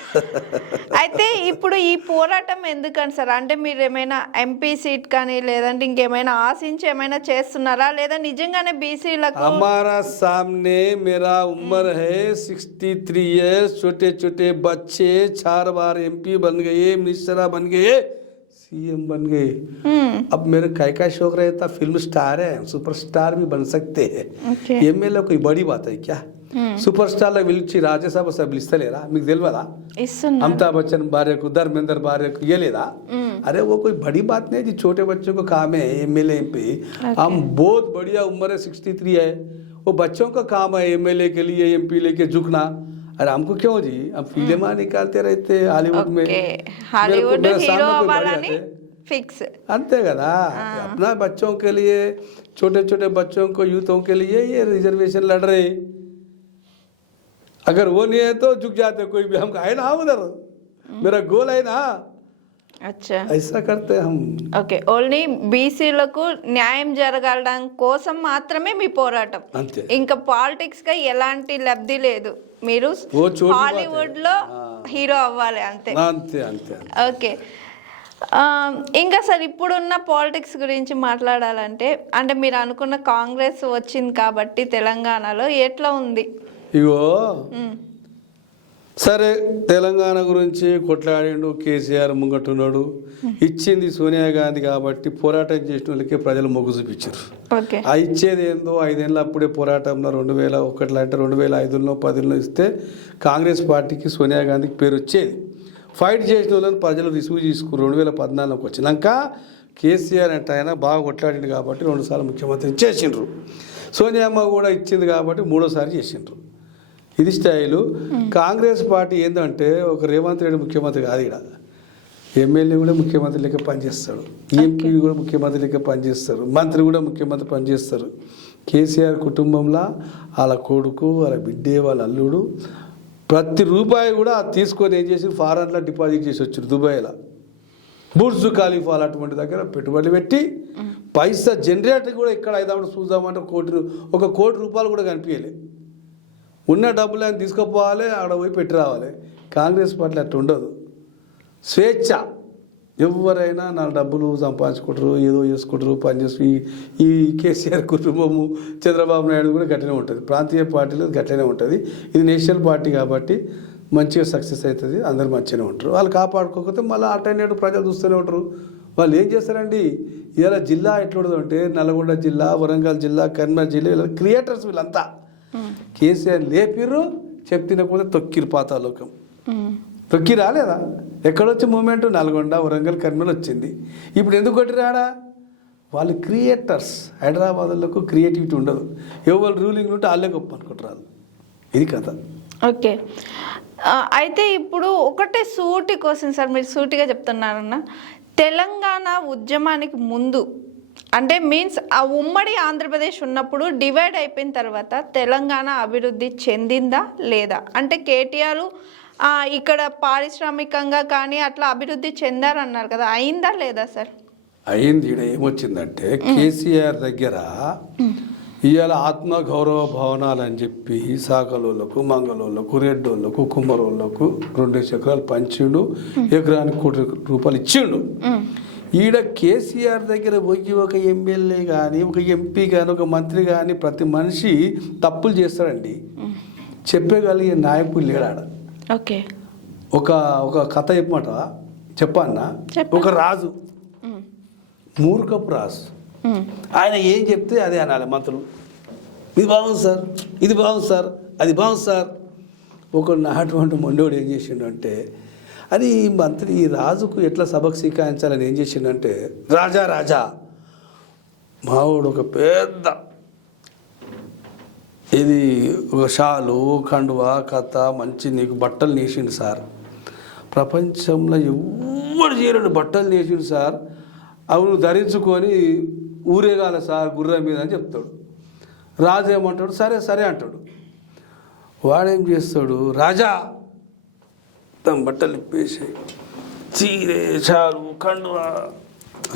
అయితే ఇప్పుడు ఈ పోరాటం ఎందుకని సార్? అంటే మీరు ఏమైనా ఎంపీ సీట్ కానీ లేదంటే ఇంకేమైనా ఆశించి ఏమైనా చేస్తున్నారా, లేదా నిజంగానే బీసీలకు? हमारा सामने मेरा उम्र है 63 ईयर्स, छोटे छोटे बच्चे 4 बार एमपी बन गए, मिनिस्टर बन गए, सीएम बन गए. अब मेरे क्या शौक रहता, फिल्म स्टार है, सुपरस्टार भी बन सकते हैं. एमएलए कोई बड़ी बात है क्या? సూపర్ స్టార్లో పిలిచి రాజ్యసభ సభ్యులు ఇస్తలేరా? మీకు తెలియదా? అమితాబ్ బచ్చన్ భార్యకు, ధర్మేంద్ర భార్యకు ఇయ్యలేదా? अरे वो कोई बड़ी बात नहीं जी, छोटे बच्चों को काम है एमएलए एमपी. हम बहुत बढ़िया उम्र है 63 है, वो बच्चों का काम है एमएलए के लिए एमपी लेके झुकना. अरे हमको क्यों जी, हम फिल्म निकालते रहते हॉलीवुड में, हॉलीवुड हीरो वालानी फिक्स अंते कदा. अपना बच्चों के लिए, छोटे छोटे बच्चों को, यूथों के लिए ये रिजर्वेशन लड़ रहे. अगर वो नहीं है तो झुक जाते कोई भी. हम है ना उधर, मेरा गोल है ना. అచ్చా, ऐसा करते हम. ఓకే, ఓన్లీ బీసీలకు న్యాయం జరగడం కోసం మాత్రమే మీ పోరాటం, అంతే. ఇంకా పాలిటిక్స్ గా ఎలాంటి లబ్ధి లేదు. మీరు హాలీవుడ్ లో హీరో అవ్వాలి అంతే. అంతే అంతే. ఓకే, ఇంకా సార్ ఇప్పుడున్న పాలిటిక్స్ గురించి మాట్లాడాలంటే, అంటే మీరు అనుకున్న కాంగ్రెస్ వచ్చింది కాబట్టి తెలంగాణలో ఎట్లా ఉంది? ఇగో సరే, తెలంగాణ గురించి కొట్లాడిండు కేసీఆర్, ముంగట్టున్నాడు. ఇచ్చింది సోనియా గాంధీ కాబట్టి పోరాటం చేసిన వాళ్ళకి ప్రజలు మొగ్గు చూపించారు. ఆ ఇచ్చేది ఏందో 5 ఏళ్ళు అప్పుడే పోరాటంలో 2001 అంటే 2005లో 10లో ఇస్తే కాంగ్రెస్ పార్టీకి, సోనియా గాంధీకి పేరు వచ్చేది. ఫైట్ చేసిన వాళ్ళని ప్రజలు రిసీవ్ చేసుకుని 2014లోకి వచ్చినాక కేసీఆర్ అంటే ఆయన బాగా కొట్లాడిండు కాబట్టి 2 సార్లు ముఖ్యమంత్రి చేసిండ్రు. సోనియామ్మ కూడా ఇచ్చింది కాబట్టి 3వ చేసిండ్రు. ఇది స్టైలు. కాంగ్రెస్ పార్టీ ఏంటంటే ఒక రేవంత్ రెడ్డి ముఖ్యమంత్రి కాదు, ఇక్కడ ఎమ్మెల్యే కూడా ముఖ్యమంత్రి లెక్క పనిచేస్తాడు, ఎంపీ కూడా ముఖ్యమంత్రి లెక్క పనిచేస్తారు, మంత్రి కూడా ముఖ్యమంత్రి పనిచేస్తారు. కేసీఆర్ కుటుంబంలో వాళ్ళ కొడుకు, వాళ్ళ బిడ్డే, వాళ్ళ అల్లుడు ప్రతి రూపాయి కూడా తీసుకొని ఏం చేసి ఫారెన్లో డిపాజిట్ చేసి వచ్చారు. దుబాయ్లో బుర్జ్ ఖలీఫా అటువంటి దగ్గర పెట్టుబడులు పెట్టి పైసా జనరేటర్ కూడా ఇక్కడ ఐదామని చూద్దామంటే 1 కోటి రూపాయలు కూడా కనిపించలే. ఉన్న డబ్బులు ఆయన తీసుకుపోవాలి, ఆడ పోయి పెట్టి రావాలి. కాంగ్రెస్ పార్టీ అట్లా ఉండదు, స్వేచ్ఛ. ఎవరైనా నా డబ్బులు సంపాదించుకుంటారు, ఏదో చేసుకుంటారు, పనిచేసి. ఈ కేసీఆర్ కుటుంబము, చంద్రబాబు నాయుడు కూడా గట్టినే ఉంటుంది. ప్రాంతీయ పార్టీలు గట్టినే ఉంటుంది. ఇది నేషనల్ పార్టీ కాబట్టి మంచిగా సక్సెస్ అవుతుంది, అందరు మంచిగానే ఉంటారు. వాళ్ళు కాపాడుకోకపోతే మళ్ళీ ఆల్టర్నేటివ్ ప్రజలు చూస్తూనే ఉంటారు. వాళ్ళు ఏం చేస్తారండి, ఇలా జిల్లా ఎట్లుండదు అంటే నల్గొండ జిల్లా, వరంగల్ జిల్లా, కరీంనగర్ జిల్లా, ఇలా క్రియేటర్స్ వీళ్ళంతా. కేసీఆర్ లేపిర్రు, చెప్తినకపోతే తొక్కిరు పాతాలోకం. తొక్కి రాలేదా? ఎక్కడొచ్చి మూమెంట్ నల్గొండ, వరంగల్, కరీంనగర్ వచ్చింది. ఇప్పుడు ఎందుకు కొట్టిరాడా? వాళ్ళు క్రియేటర్స్. హైదరాబాద్లకు క్రియేటివిటీ ఉండదు, ఎవరు రూలింగ్ ఉంటే వాళ్ళే గొప్ప అనుకుంటారు. ఇది కథ. ఓకే, అయితే ఇప్పుడు ఒకటే సూటి క్వశ్చన్ సార్, మీరు సూటిగా చెప్తున్నారన్న. తెలంగాణ ఉద్యమానికి ముందు అంటే మీన్స్ ఆ ఉమ్మడి ఆంధ్రప్రదేశ్ ఉన్నప్పుడు డివైడ్ అయిపోయిన తర్వాత తెలంగాణ అభివృద్ధి చెందిందా లేదా? అంటే కేటీఆర్ ఇక్కడ పారిశ్రామికంగా కానీ అట్లా అభివృద్ధి చెందారన్నారు కదా, అయిందా లేదా సార్? అయింది. ఇక్కడ ఏమొచ్చిందంటే కేసీఆర్ దగ్గర ఇవాళ ఆత్మగౌరవ భవనాలు అని చెప్పి సాకలోళ్ళకు, మంగళోళ్ళకు, రెడ్డోళ్ళకు, కుమ్మరోళ్ళకు 2 ఎకరాలు పంచిండు, ఎకరానికి 1 కోటి రూపాయలు ఇచ్చిండు. ఈడ కేసీఆర్ దగ్గర పోయి ఒక ఎమ్మెల్యే కానీ, ఒక ఎంపీ కానీ, ఒక మంత్రి కానీ ప్రతి మనిషి తప్పులు చేస్తాడండి. చెప్పగలిగే నాయకుడు లేడాడ. ఓకే, ఒక కథ చెప్పన్నా. ఒక రాజు, మూర్ఖపు రాజు. ఆయన ఏం చెప్తే అదే అనాలి మంత్రులు. ఇది బాగుంది సార్, ఇది బాగుంది సార్, అది బాగుంది సార్. ఒక నాటువంటి మొండోడు ఏం చేసిండు అంటే, అది ఈ మంత్రి ఈ రాజుకు ఎట్లా సబక్ స్వీకరించాలని ఏం చేసిండంటే, రాజా మావాడు ఒక పెద్ద ఇది ఒక షాలు, కండువా, కథ మంచి నీకు బట్టలు నేసిండు సార్. ప్రపంచంలో ఎవరు చేయలేడు బట్టలు నేసిండు సార్. అవి ధరించుకొని ఊరేగాల సార్ గుర్రం మీద అని చెప్తాడు. రాజు ఏమంటాడు, సరే అంటాడు. వాడేం చేస్తాడు, రాజా తమ బట్టలు ఇప్పేసి చీరే, చాలు, కండువా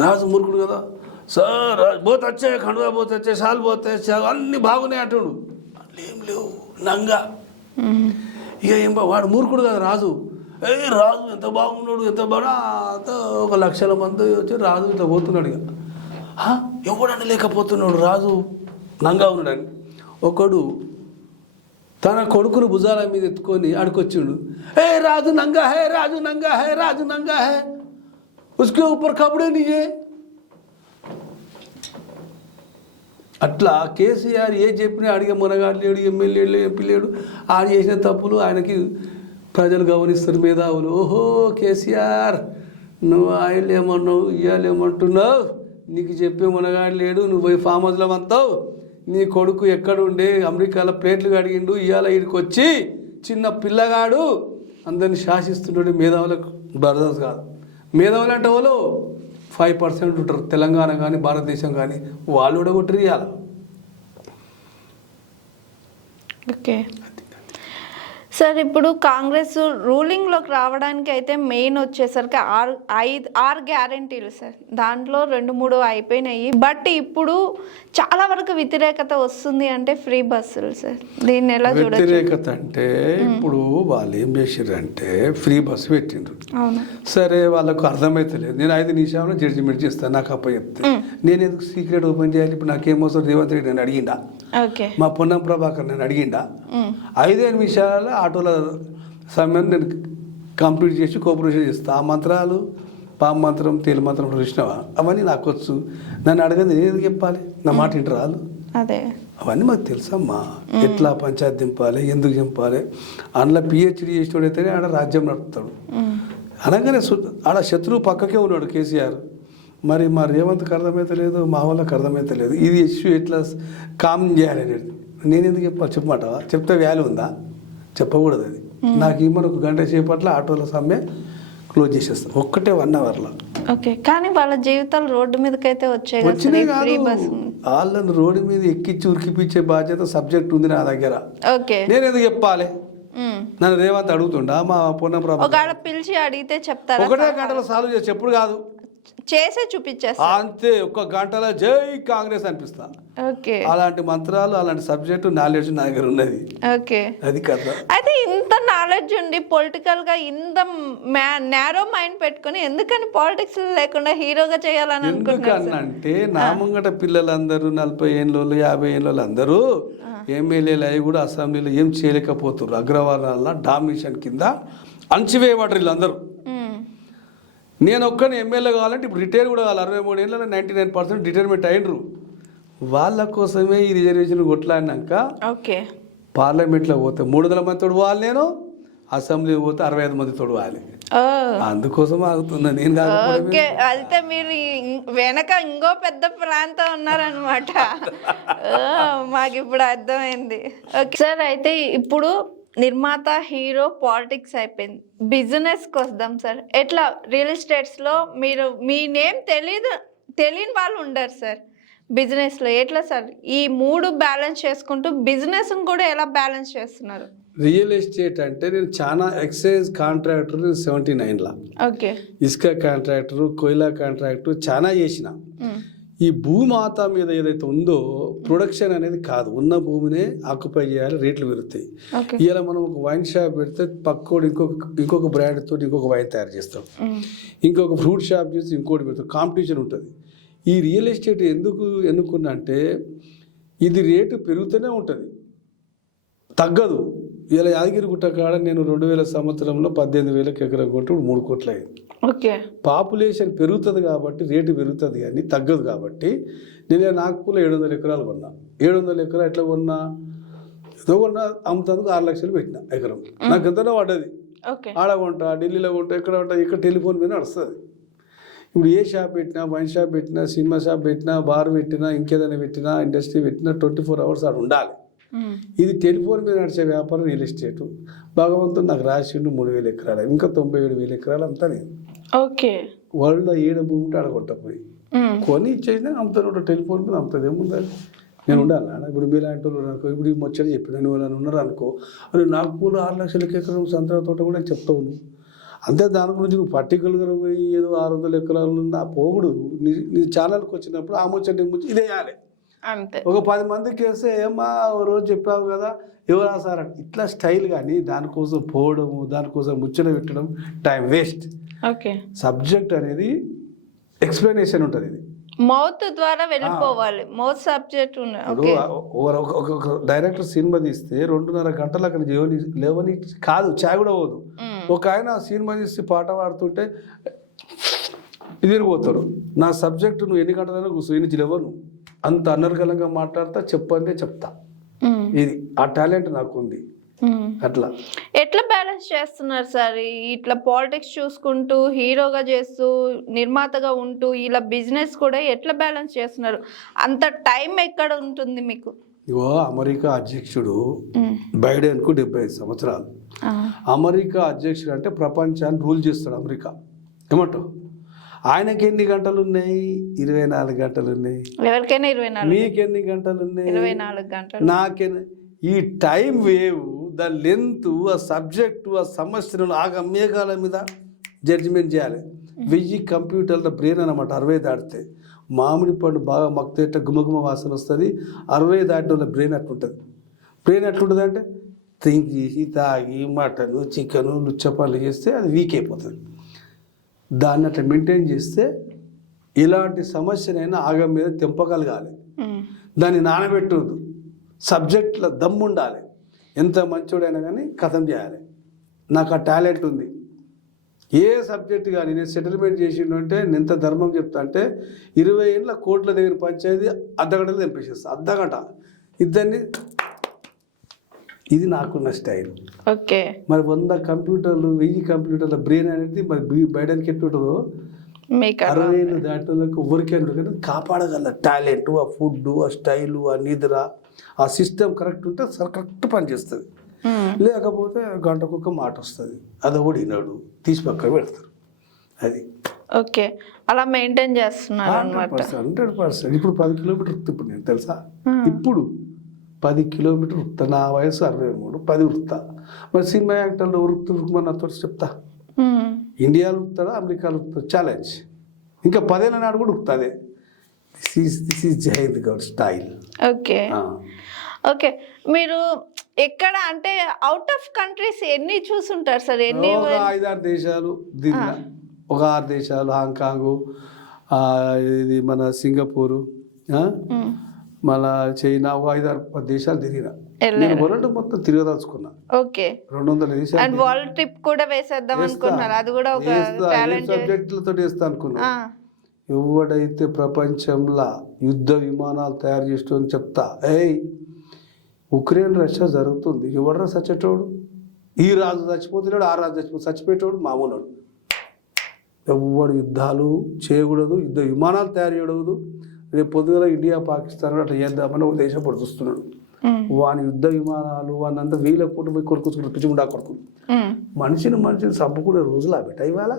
రాజు మూర్ఖుడు కదా, సార్ బోత్ వచ్చే ఖండుగా బోత్ వచ్చే సాల్ పోతే అన్నీ బాగున్నాయి అంటాడు. ఏం లేవు నంగా. ఇక ఏం వాడు మూర్ఖుడు కదా రాజు. రాజు ఎంత బాగున్నాడు, ఎంత బాగా ఒక 1,00,000 మంది వచ్చి రాజు ఇట్లా పోతున్నాడు. ఇక ఎవడని లేకపోతున్నాడు, రాజు నంగా ఉన్నాడని. ఒకడు తన కొడుకును భుజాల మీద ఎత్తుకొని ఆడుకొచ్చిండు. హే రాజు నంగా హే, రాజు నంగా హే, రాజు నంగా హే, ఉస్కే ఊపర్ కపడే నీయే. అట్లా కేసీఆర్ ఏ చెప్పినా అడిగే మునగాడు లేడు, ఎమ్మెల్యే లేడు, ఎంపీ లేడు. ఆయన చేసిన తప్పులు ఆయనకి ప్రజలు గమనిస్తారు, మేధావులు. ఓహో కేసీఆర్ నువ్వు ఆయన ఏమన్నావు, ఇవాళ ఏమంటున్నావు, నీకు చెప్పే మునగాడు లేడు, నువ్వు పోయి ఫామ్ హౌస్లో అంతావు, నీ కొడుకు ఎక్కడుండే అమెరికాలో ప్లేట్లు కడిగిండు, ఇవాళ వీడికి వచ్చి చిన్న పిల్లగాడు అందరిని శాసిస్తున్నాడు. మేధావులకు బర్దాస్ కాదు. మేధావులు అంటే వాళ్ళు 5% ఉంటారు తెలంగాణ కానీ భారతదేశం కానీ, వాళ్ళు కూడా కొట్టరు ఇవాళ. ఓకే సార్, ఇప్పుడు కాంగ్రెస్ రూలింగ్లోకి రావడానికి అయితే మెయిన్ వచ్చేసరికి ఆరు గ్యారంటీలు సార్. దాంట్లో 2-3 అయిపోయినాయి. బట్ ఇప్పుడు చాలా వరకు వ్యతిరేకత వస్తుంది. అంటే ఫ్రీ బస్సులు సార్, దీన్ని ఎలా చూడొచ్చు? వ్యతిరేకత అంటే ఇప్పుడు వాళ్ళు ఏం చేసారంటే ఫ్రీ బస్సు పెట్టిండ్రు. అవును, సరే వాళ్ళకు అర్థమైతలేదు. నేను 5 నిమిషాల్లో జడ్జిమెంట్ చేస్తాను, నాకు అప్ప చెప్తే నేను ఎందుకు సీక్రెట్ ఓపెన్ చేయాలి? ఇప్పుడు నాకేమోసం రేవంత్ రెడ్డి నేను అడిగిండా, మా పొన్నం ప్రభాకర్ నేను అడిగిండా? 5 నిమిషాల ఆటోల సమయం నేను కంప్లీట్ చేసి కోఆపరేషన్ చేస్తాను. ఆ మంత్రాలు పాము మంత్రం తేలి మంత్రం చూసినావా, అవన్నీ నాకు వచ్చు. నన్ను అడగదు, నేను ఎందుకు చెప్పాలి? నా మాట ఇంటి రాలు. అదే అవన్నీ మాకు తెలుసమ్మా, ఎట్లా పంచాయతీ దింపాలి, ఎందుకు దింపాలి. అందులో PhD చేసినోడైతేనే ఆడ రాజ్యం నడుపుతాడు. అనగానే ఆడ శత్రువు పక్కకే ఉన్నాడు కేసీఆర్. మరి మా రేవంత్కి అర్థమైతే లేదు, మా వాళ్ళకి అర్థమైతే లేదు. ఇది ఇష్యూ ఎట్లా కామ్ చేయాలి అనేది నేను ఎందుకు చెప్పాలి? చెప్పమంటావా? చెప్తే వాల్యూ ఉందా? చెప్పకూడదు. అది నాకు ఈమెను 1 గంట సేపట్లో ఆటోల సమ్మె క్లోజ్ చేసేస్తాను, ఒక్కటే 1 అవర్లో. ఓకే, కానీ వాళ్ళ జీవితాలు రోడ్డు మీదకైతే వచ్చినాయి కాదు, వాళ్ళని రోడ్డు మీద ఎక్కించి ఉరికిపించే బాధ్యత సబ్జెక్ట్ ఉంది నా దగ్గర. ఓకే, నేను ఎందుకు చెప్పాలి? నన్ను రేవంత్ అడుగుతుండా? మా పొన్నం ప్రభాకర్ పిలిచి అడిగితే చెప్తారు. 1 గంటలో సాల్వ్ చేసి ఎప్పుడు కాదు, చేసే చూపించేస్తా అంతే. 1 గంటలో జై కాంగ్రెస్ అనిపిస్తా. ఓకే, అలాంటి మంత్రాలు అలాంటి సబ్జెక్టు నాలెడ్జ్ నా దగ్గర ఉన్నది. ఓకే, అది కదా. అయితే ఇంత నాలెడ్జ్ ఉండి పొలిటికల్ గా ఇంత నేరో మైండ్ పెట్టుకుని ఎందుకని పాలిటిక్స్ లేకుండా హీరోగా చేయాలని అనుకుంటున్నారు? అంటే నా ముంగట పిల్లలందరూ 40 ఏళ్ళు 50 ఏళ్ళు అందరూ ఎమ్మెల్యేలు అవి కూడా అసెంబ్లీలో ఏం చేయలేకపోతున్నారు. అగ్రవర్ణాల డామినేషన్ కింద అణచివేయబడ్డారు వీళ్ళందరూ. నేను ఒక్కని ఎమ్మెల్యే కావాలంటే ఇప్పుడు రిటైర్ కూడా కావాలి. 63 ఏళ్ళలో 99% రిటైర్మెంట్ అయినరు. వాళ్ళ కోసమే ఈ రిజర్వేషన్ కొట్లాడినాక ఓకే పార్లమెంట్లో పోతే 300 మంది తోడు వాలి, నేను అసెంబ్లీ పోతే 65 మంది తోడు వాలి. అందుకోసం ఆగుతున్నా నేను. ఓకే, అయితే మీరు వెనక ఇంకో పెద్ద ప్రాంతం ఉన్నారనమాట. మాకు ఇప్పుడు అర్థమైంది. ఓకే సార్, అయితే ఇప్పుడు నిర్మాత హీరో పాలిటిక్స్ అయిపోయింది, బిజినెస్కి వద్దాం సార్. ఎట్లా రియల్ ఎస్టేట్స్లో మీరు మీ నేమ్ తెలియని వాళ్ళు ఉండరు సార్. బిజినెస్లో ఎట్లా సార్ ఈ 3 బ్యాలెన్స్ చేసుకుంటూ బిజినెస్ని కూడా ఎలా బ్యాలెన్స్ చేస్తున్నారు? రియల్ ఎస్టేట్ అంటే నేను చాలా ఎక్సైజ్ కాంట్రాక్టర్ 79లా, ఓకే, ఇసుక కాంట్రాక్టర్, కోయిలా కాంట్రాక్టర్ చాలా చేసిన. ఈ భూమాత మీద ఏదైతే ఉందో ప్రొడక్షన్ అనేది కాదు, ఉన్న భూమినే ఆక్యుపై చేయాలి, రేట్లు పెరుగుతాయి. ఇలా మనం ఒక వైన్ షాప్ పెడితే పక్కోడు ఇంకొక బ్రాండ్ తోటి ఇంకొక వైన్ తయారు చేస్తాం, ఇంకొక ఫ్రూట్ షాప్ చేసి ఇంకోటి పెడతాం, కాంపిటీషన్ ఉంటుంది. ఈ రియల్ ఎస్టేట్ ఎందుకు ఎన్నుకున్నా అంటే ఇది రేటు పెరుగుతూనే ఉంటుంది, తగ్గదు. ఇలా యాదగిరిగుట్ట కాడ నేను 2000 సంవత్సరంలో 18,000 ఎకరం కొట్టి 3 కోట్లు అయింది. ఓకే, పాపులేషన్ పెరుగుతుంది కాబట్టి రేటు పెరుగుతుంది కానీ తగ్గదు. కాబట్టి నేను నాగపూర్లో 700 ఎకరాలు కొన్నా. 700 ఎకరాలు ఎట్లా కొన్నా? ఏదో కొన్నా, అమ్ముతానికి 6 లక్షలు పెట్టిన ఎకరం. నాకు ఎంతనో పడ్డది. ఆడ కొంటా, ఢిల్లీలో కొంటా, ఎక్కడ కొంటా, ఇక్కడ టెలిఫోన్ మీద నడుస్తుంది. ఇప్పుడు ఏ షాప్ పెట్టినా, వైన్ షాప్ పెట్టినా, సినిమా షాప్ పెట్టినా, బార్ పెట్టినా, ఇంకేదైనా పెట్టినా, ఇండస్ట్రీ పెట్టినా 24 అవర్స్ ఆడ ఉండాలి. ఇది టెలిఫోన్ మీద నడిచే వ్యాపారం రియల్ ఎస్టేటు. భగవంతుడు నాకు రాసిండు 3,000 ఎకరాలు, ఇంకా 97,000 ఎకరాలు అంతా నేను. ఓకే, వరల్డ్లో ఏడ భూమి ఉంటే ఆడగొట్టపోయి కొని ఇచ్చేసినా అమ్ముతాను. టెలిఫోన్ మీద అమ్ముతుంది, ఏముండాలి? నేను ఉండాలి. ఇప్పుడు మీలాంటి వాళ్ళు అనుకో, ఇప్పుడు ఈ ముచ్చట చెప్పిన నువ్వు నన్ను ఉన్నారు అనుకో, అది నాగపూర్లో 6 లక్షల ఎకరం సంతర తోట కూడా చెప్తావు. అంతే. దాని గురించి నువ్వు పర్టికులర్గా పోయి ఏదో 600 ఎకరాలు ఉన్న పోగుడు నీ ఛానల్కి వచ్చినప్పుడు ఆ ముచ్చటి ఇదే వేయాలి. అంతే. ఒక 10 మందికి వేస్తే ఏమా ఓ రోజు చెప్పావు కదా ఎవరా సార్ అని ఇట్లా స్టైల్. కానీ దానికోసం పోవడము, దానికోసం ముచ్చట పెట్టడం టైం వేస్ట్. ఓకే. సబ్జెక్ట్ అనేది ఎక్స్ప్లెనేషన్ ఉంటుంది. ఇది మౌత్ ద్వారా వెళ్ళిపోవాలి. మౌత్ సబ్జెక్ట్ ఒక డైరెక్టర్ సినిమా తీస్తే 2.5 గంటలు అక్కడ లేవని కాదు, చాయ్ కూడా పోదు. ఒక ఆయన సినిమా తీసి పాట పాడుతుంటే ఎదిరిపోతారు. నా సబ్జెక్టు నువ్వు ఎన్ని గంటలైనా కూర్చో, నుంచి లేవను, అంత అనర్గళంగా మాట్లాడతా, చెప్పండి చెప్తా. ఇది ఆ టాలెంట్ నాకు ఉంది. అట్లా ఎట్లా బ్యాలెన్స్ చేస్తున్నారు సార్? ఇట్లా పాలిటిక్స్ చూసుకుంటూ, హీరోగా చేస్తూ, నిర్మాతగా ఉంటూ, ఇలా బిజినెస్ కూడా ఎట్లా బ్యాలెన్స్ చేస్తున్నారు? అంత టైం ఎక్కడ ఉంటుంది మీకు? ఇగో అమెరికా అధ్యక్షుడు బైడెన్కు 75 సంవత్సరాలు. అమెరికా అధ్యక్షుడు అంటే ప్రపంచాన్ని రూల్ చేస్తాడు అమెరికా. ఏమంటావు? ఆయనకి ఎన్ని గంటలు ఉన్నాయి? 24 గంటలు ఉన్నాయి. ఎవరికైనా 24. మీకెన్ని గంటలు ఉన్నాయి? 24 గంటలు. నాకెన్ని? ఈ టైం వేవ్, దాని లెంత్, ఆ సబ్జెక్టు, ఆ సమస్యలను ఆగ మేఘాల మీద జడ్జిమెంట్ చేయాలి. 1000 కంప్యూటర్ల బ్రెయిన్ అన్నమాట. 60 దాటితే మామిడి పండు బాగా మక్తేట గుమగుమ వాసన వస్తుంది. 60 దాటిన బ్రెయిన్ అట్లుంటుంది. బ్రెయిన్ ఎట్లుంటుంది అంటే థింక్ చేసి తాగి మటను చికెను లుచ్చపళ్ళు చేస్తే అది వీక్ అయిపోతుంది. దాన్ని అట్లా మెయింటైన్ చేస్తే ఇలాంటి సమస్యనైనా ఆగం మీద తెంపగలగాలి. దాన్ని నానబెట్టద్దు. సబ్జెక్ట్లో దమ్ము ఉండాలి. ఎంత మంచోడైనా కానీ కథం చేయాలి. నాకు ఆ టాలెంట్ ఉంది. ఏ సబ్జెక్ట్ కానీ నేను సెటిల్మెంట్ చేసిండు అంటే నేను ఎంత ధర్మం చెప్తా అంటే 20 ఏళ్ళ కోట్ల దగ్గర పంచాయతీ అర్ధగంటలో తెంపేసేస్తా. అర్ధగంట ఇద్దరిని. ఇది నాకున్న స్టైల్. ఓకే. మరి 100 కంప్యూటర్లు 1000 కంప్యూటర్ల బ్రెయిన్ అనేది మరి బయటకి ఎట్టుంటుందో 60 ఏళ్ళు దాటినందుకు ఎవరికే ఉంటుంది. కానీ కాపాడగల టాలెంట్, ఆ ఫుడ్, ఆ స్టైలు, ఆ నిద్ర, ఆ సిస్టమ్ కరెక్ట్ ఉంటే కరెక్ట్ పని చేస్తుంది. లేకపోతే గంటకొక మాట వస్తుంది, అది కూడా వినాడు, తీసి పక్క పెడతారు. అది ఓకే. అలా మెయింటైన్ చేస్తున్నారు అన్నమాట. 100%. ఇప్పుడు 10 కిలోమీటర్ ఇప్పుడు నేను తెలుసా, ఇప్పుడు 10 కిలోమీటర్ ఉరుకుతా. నా వయసు 63, 10 ఉరుకుతా. మరి సినిమా యాక్టర్లు ఉరుకుతురుకుమని నాతో చెప్తా. ఇండియాలో ఉరుకుతాడా, అమెరికాలో ఉరుకుతాడు, ఛాలెంజ్. ఇంకా 10 ఏళ్ళ నాడు కూడా ఉరుకుతుంది. This is Zaid Goud style. Okay. Okay. మీరు ఎక్కడ అంటే అవుట్ ఆఫ్ కంట్రీస్ ఎన్ని చూసుంటారు సార్? ఎన్ని? 5-6 దేశాలు. ఒక 6 దేశాలు, హాంకాంగ్, ఇది మన సింగపూరు, మన చైనా, ఒక 5-6 దేశాలు తిరిగిన. నేను వరల్డ్ మొత్తం తిరగదలుచుకున్నా. ఓకే. 200 దేశాలు. అండ్ వరల్డ్ ట్రిప్ కూడా వేసేద్దాం అనుకున్నారు. అది కూడా ఒక టాలెంట్. సబ్జెక్టులతో వేస్తా అనుకున్నా. ఎవడైతే ప్రపంచంలో యుద్ధ విమానాలు తయారు చేస్తూ చెప్తా, ఏయ్ ఉక్రెయిన్ రష్యా జరుగుతుంది, ఎవడరా చచ్చేటోడు? ఈ రాజు చచ్చిపోతున్నాడు, ఆ రాజు చచ్చిపోయేటోడు మామూలు. ఎవడు యుద్ధాలు చేయకూడదు, యుద్ధ విమానాలు తయారు చేయకూడదు. రేపు పొద్దుగల ఇండియా పాకిస్తాన్ అట్లా చేద్దామని ఒక దేశం పడి చూస్తున్నాడు. వాని యుద్ధ విమానాలు వానంతా 1000 కోట్లు పోయి కొడుకున్నాడు, పిచ్చుకుంటా కొడుకు. మనిషిని చంపుకునే రోజులు ఆ బిడ్డ ఇవాళ.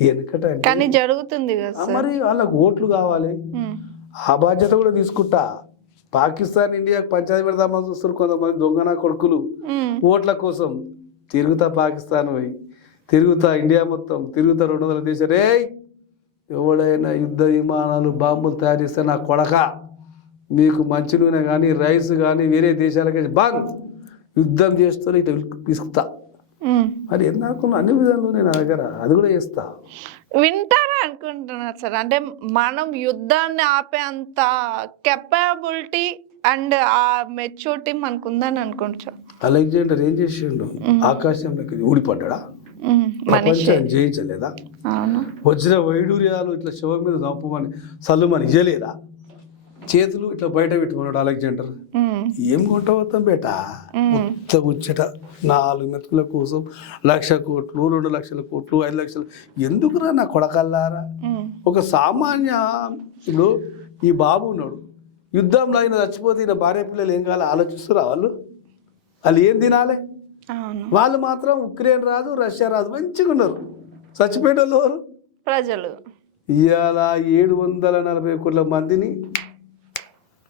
ఎందుకంటే కానీ జరుగుతుంది కదా మరి వాళ్ళకు ఓట్లు కావాలి. ఆ బాధ్యత కూడా తీసుకుంటా. పాకిస్తాన్ ఇండియాకు పంచాయతీ పెడదామని చూస్తారు కొంతమంది దొంగన కొడుకులు. ఓట్ల కోసం తిరుగుతా పాకిస్తాన్ పోయి, తిరుగుతా ఇండియా మొత్తం, తిరుగుతా 200 దేశాలు. రే ఎవడైనా యుద్ధ విమానాలు బాంబులు తయారు చేస్తే నా కొడక, మీకు మంచి నూనె కానీ రైస్ కానీ వేరే దేశాలకి బాగా యుద్ధం చేస్తూ ఇట్లా తీసుకుతా. మరి ఎందుకున్నా అన్ని విధాలు నేను నా దగ్గర అది కూడా చేస్తా. వింటారా అనుకుంటున్నారు సార్? అంటే మనం యుద్ధాన్ని ఆపే అంత కెపబిలిటీ అండ్ ఆ మెచ్యూరిటీ మనకు ఉందని అనుకుంటా. అలెగ్జాండర్ ఏం చేసిండు? ఆకాశంలోకి ఊడిపడ్డా? ప్రపంచాన్ని జయించలేదా? వజ్ర వైడూర్యాలు ఇట్లా శవం మీద చంపమని సల్లుమని ఇయ్యలేదా? చేతులు ఇట్లా బయట పెట్టుకున్నాడు అలెగ్జాండర్. ఏం కొంటవుతాం బేట? మొత్తం ముచ్చట 4 మెతుకుల కోసం 1,00,000 కోట్లు, 2 లక్షల కోట్లు, 5 లక్షలు. ఎందుకురా నా కొడకల్లారా? ఒక సామాన్య ఇప్పుడు ఈ బాబు ఉన్నాడు, యుద్ధంలో ఆయన చచ్చిపోతే ఈయన భార్య పిల్లలు ఏం కావాలి ఆలోచిస్తారా? వాళ్ళు ఏం తినాలి? వాళ్ళు మాత్రం ఉక్రెయిన్ రాదు, రష్యా రాదు, మంచిగా ఉన్నారు. చచ్చిపోయిన వాళ్ళు ప్రజలు. ఇవాళ 740 కోట్ల మందిని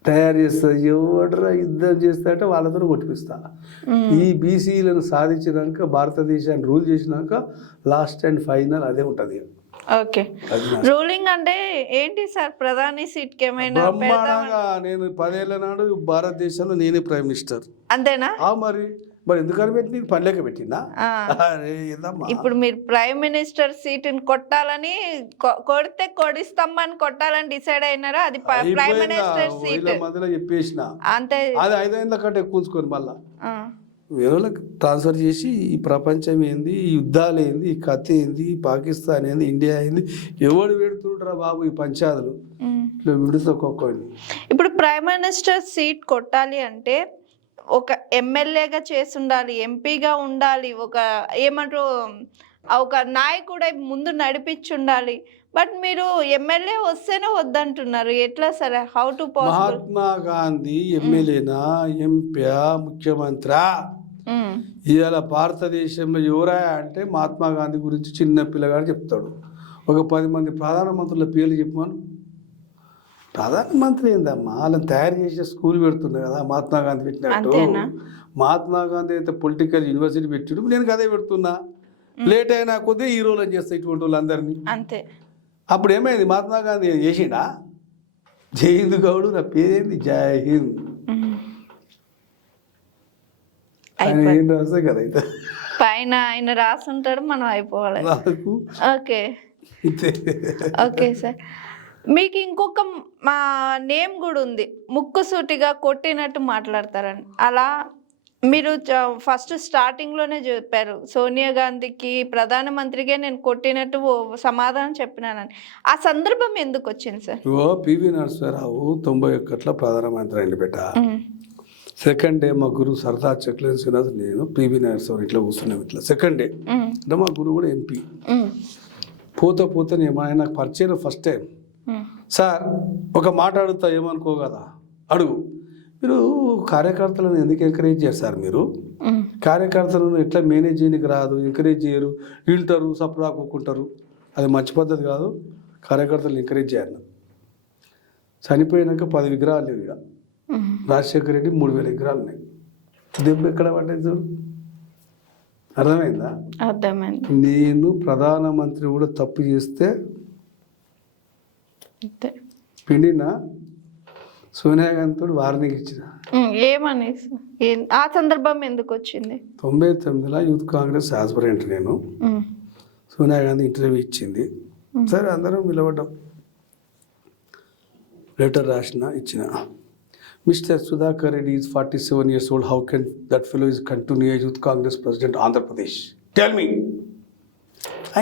తయారు చేస్తా, ఎవడరా యుద్ధం చేస్తా అంటే వాళ్ళతో కొట్టిపిస్తా. ఈ బీసీలను సాధించినాక, భారతదేశాన్ని రూల్ చేసినాక లాస్ట్ అండ్ ఫైనల్ అదే ఉంటుంది. ఓకే, రూలింగ్ అంటే ఏంటి సార్? ప్రధాని సీట్ కి ఏమైనా బ్రహ్మాండంగా నేను 10 ఏళ్ల నాడు భారతదేశంలో నేనే ప్రైమ్ మినిస్టర్. అంతేనా? మరి ఎందుకని పెట్టి పనిలేక పెట్టినా? ఇప్పుడు మీరు ప్రైమ్ మినిస్టర్ సీట్ కొట్టాలని కొడితే కొడిస్తామని కొట్టాలని డిసైడ్ అయినారా? అది ప్రైమ్ మినిస్టర్ సీట్ మధ్యలో చెప్పేసిన అంతే. అది 5 ఏళ్ళ కంటే ఎక్కువ ఉంచుకొని మళ్ళా వేరేలకు ట్రాన్స్ఫర్ చేసి ఈ ప్రపంచం ఏంది, ఈ యుద్ధాలు ఏంది, ఈ కథ ఏంది, పాకిస్తాన్ ఏంది, ఇండియా ఏంది, ఎవడు పెడుతుంటారా బాబు ఈ పంచాదులు ఇట్లా విడుతొక్కొక్కడిని. ఇప్పుడు ప్రైమ్ మినిస్టర్ సీట్ కొట్టాలి అంటే ఒక ఎమ్మెల్యేగా చేసి ఉండాలి, ఎంపీగా ఉండాలి, ఒక ఏమంటారు ఒక నాయకుడు ముందు నడిపించి ఉండాలి. బట్ మీరు ఎమ్మెల్యే వస్తేనే వద్దంటున్నారు, ఎట్లా సరే? How to possible? Mahatma Gandhi ఎమ్మెల్యేనా, ఎంపీ, ముఖ్యమంత్రి? ఇవాళ భారతదేశంలో ఎవరా అంటే మహాత్మా గాంధీ గురించి చిన్న పిల్లగాడు చెప్తాడు. ఒక 10 మంది ప్రధానమంత్రుల పేర్లు చెప్పమను. ప్రధానమంత్రి ఏందమ్మా, వాళ్ళని తయారు చేసే స్కూల్ పెడుతున్నారు కదా మహాత్మా గాంధీ పెట్టినట్టు. మహాత్మా గాంధీ అయితే పొలిటికల్ యూనివర్సిటీ పెట్టిడు, నేను అదే పెడుతున్నా. లేట్ అయినా కొద్దీ హీరోలను చేస్తా ఇటువంటి వాళ్ళందరినీ. అంతే. అప్పుడు ఏమైంది? మహాత్మా గాంధీ చేసిండా? జై హింద్ గౌడు, నా పేరేంది జై హింద్. ఆయన ఏం రాసే కదా అయితే పైన ఆయన రాసుంటాడు, మనం అయిపోవాలి. ఓకే ఓకే సార్, మీకు ఇంకొక మా నేమ్ కూడా ఉంది, ముక్కుసూటిగా కొట్టినట్టు మాట్లాడతారని. అలా మీరు ఫస్ట్ స్టార్టింగ్లోనే చెప్పారు, సోనియా గాంధీకి ప్రధానమంత్రిగా నేను కొట్టినట్టు సమాధానం చెప్పినానని. ఆ సందర్భం ఎందుకు వచ్చింది సార్? పివి నరసింహారావు 91లో ప్రధానమంత్రి అయిన బిడ్డ. సెకండ్ డే మా గురువు సర్దార్ చక్రవర్తి శ్రీనివాస్, నేను పివి నరసింహారావు ఇట్లా కూర్చున్నాం. ఇట్లా సెకండ్ డే అంటే మా గురువు కూడా ఎంపీ. పోతే ఆయన నాకు పరిచయం ఫస్ట్ టైం. సార్ ఒక మాట అడుగుతా, ఏమనుకో కదా, అడుగు. మీరు కార్యకర్తలను ఎందుకు ఎంకరేజ్ చేస్తారు సార్? మీరు కార్యకర్తలను ఎట్లా మేనేజ్ చేయడానికి రాదు, ఎంకరేజ్ చేయరు, వీళ్తారు, సపోర్ట్ ఆకుంటారు. అది మంచి పద్ధతి కాదు. కార్యకర్తలను ఎంకరేజ్ చేయాలి. చనిపోయినాక 10 విగ్రహాలు లేవు ఇక్కడ. రాజశేఖర రెడ్డి 3000 విగ్రహాలు ఉన్నాయి. దెబ్బ ఎక్కడ పడ్డది? అర్థమైందా? అర్థమైంది. నేను ప్రధానమంత్రి కూడా తప్పు చేస్తే పిండినా సోనియా గాంధీ వార్నింగ్ ఇచ్చిన. ఏమని? ఆ సందర్భం ఎందుకు వచ్చింది? 99లో యూత్ కాంగ్రెస్ ఆస్పిరెంట్ నేను. సోనియా గాంధీ ఇంటర్వ్యూ ఇచ్చింది. సరే అందరం నిలబడ్డాం. లెటర్ ఇచ్చిన. Mister Sudhakar Reddy is 47 years old. How can that fellow is continue as Youth Congress President Andhra Pradesh? Tell me.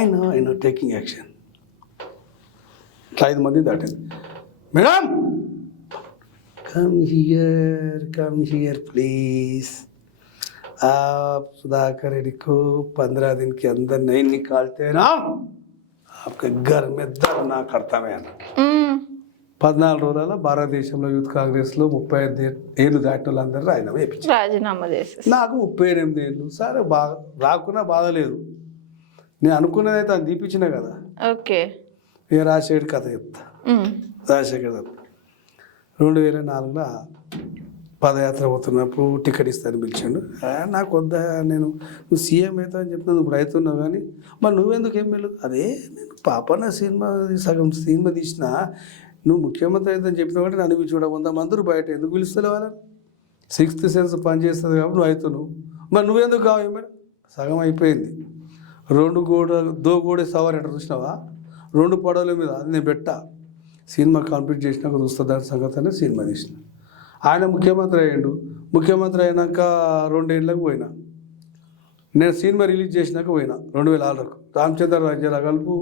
I know, taking action. 5 మంది దాటింది. Madam come here please. आप सुधाकर रेड्डी को 15 दिन के अंदर नहीं निकालते ना, आपके घर में धरना करता मैं. 14 రోజుల భారతదేశంలో యూత్ కాంగ్రెస్లో 35 ఏళ్ళు దాటిన వాళ్ళందరూ రాజీనామా చేశారు. నాకు 38 ఏళ్ళు. సరే రాకున్నా బాధ లేదు. నేను అనుకున్నది అయితే అది తీపించిన కదా. ఓకే, నేను రాజశేఖర్ కథ చెప్తా. రాజశేఖర్ 2004లో పదయాత్ర పోతున్నప్పుడు టికెట్ ఇస్తాను పిలిచాడు. నాకు వద్దా, నువ్వు సీఎం అవుతా అని చెప్తున్నా, నువ్వు అవుతున్నావు కానీ మరి నువ్వెందుకు ఎమ్మెల్యే? అదే నేను పాపన సగం సినిమా తీసిన, నువ్వు ముఖ్యమంత్రి అవుతుందని చెప్పిన కాబట్టి నన్ను చూడ 100 మంది బయట ఎందుకు పిలుస్తలే వాళ్ళని? 6th సెన్స్ పనిచేస్తుంది కాబట్టి నువ్వు అవుతున్నావు, మరి నువ్వెందుకు కావు ఎమ్మెల్యే? సగం అయిపోయింది. 2 గోడే సవారు ఎట్లా చూసినావా? 2 పడవల మీద అది నేను పెట్టా. సినిమా కంప్లీట్ చేసినాక చూస్తా దాని సంగతి అని సినిమా తీసిన. ఆయన ముఖ్యమంత్రి అయ్యాడు. ముఖ్యమంత్రి అయినాక 2 ఏళ్ళకు పోయినా. నేను సినిమా రిలీజ్ చేసినాక పోయినా 2006. రామచంద్ర రాజ్యాల కలుపు,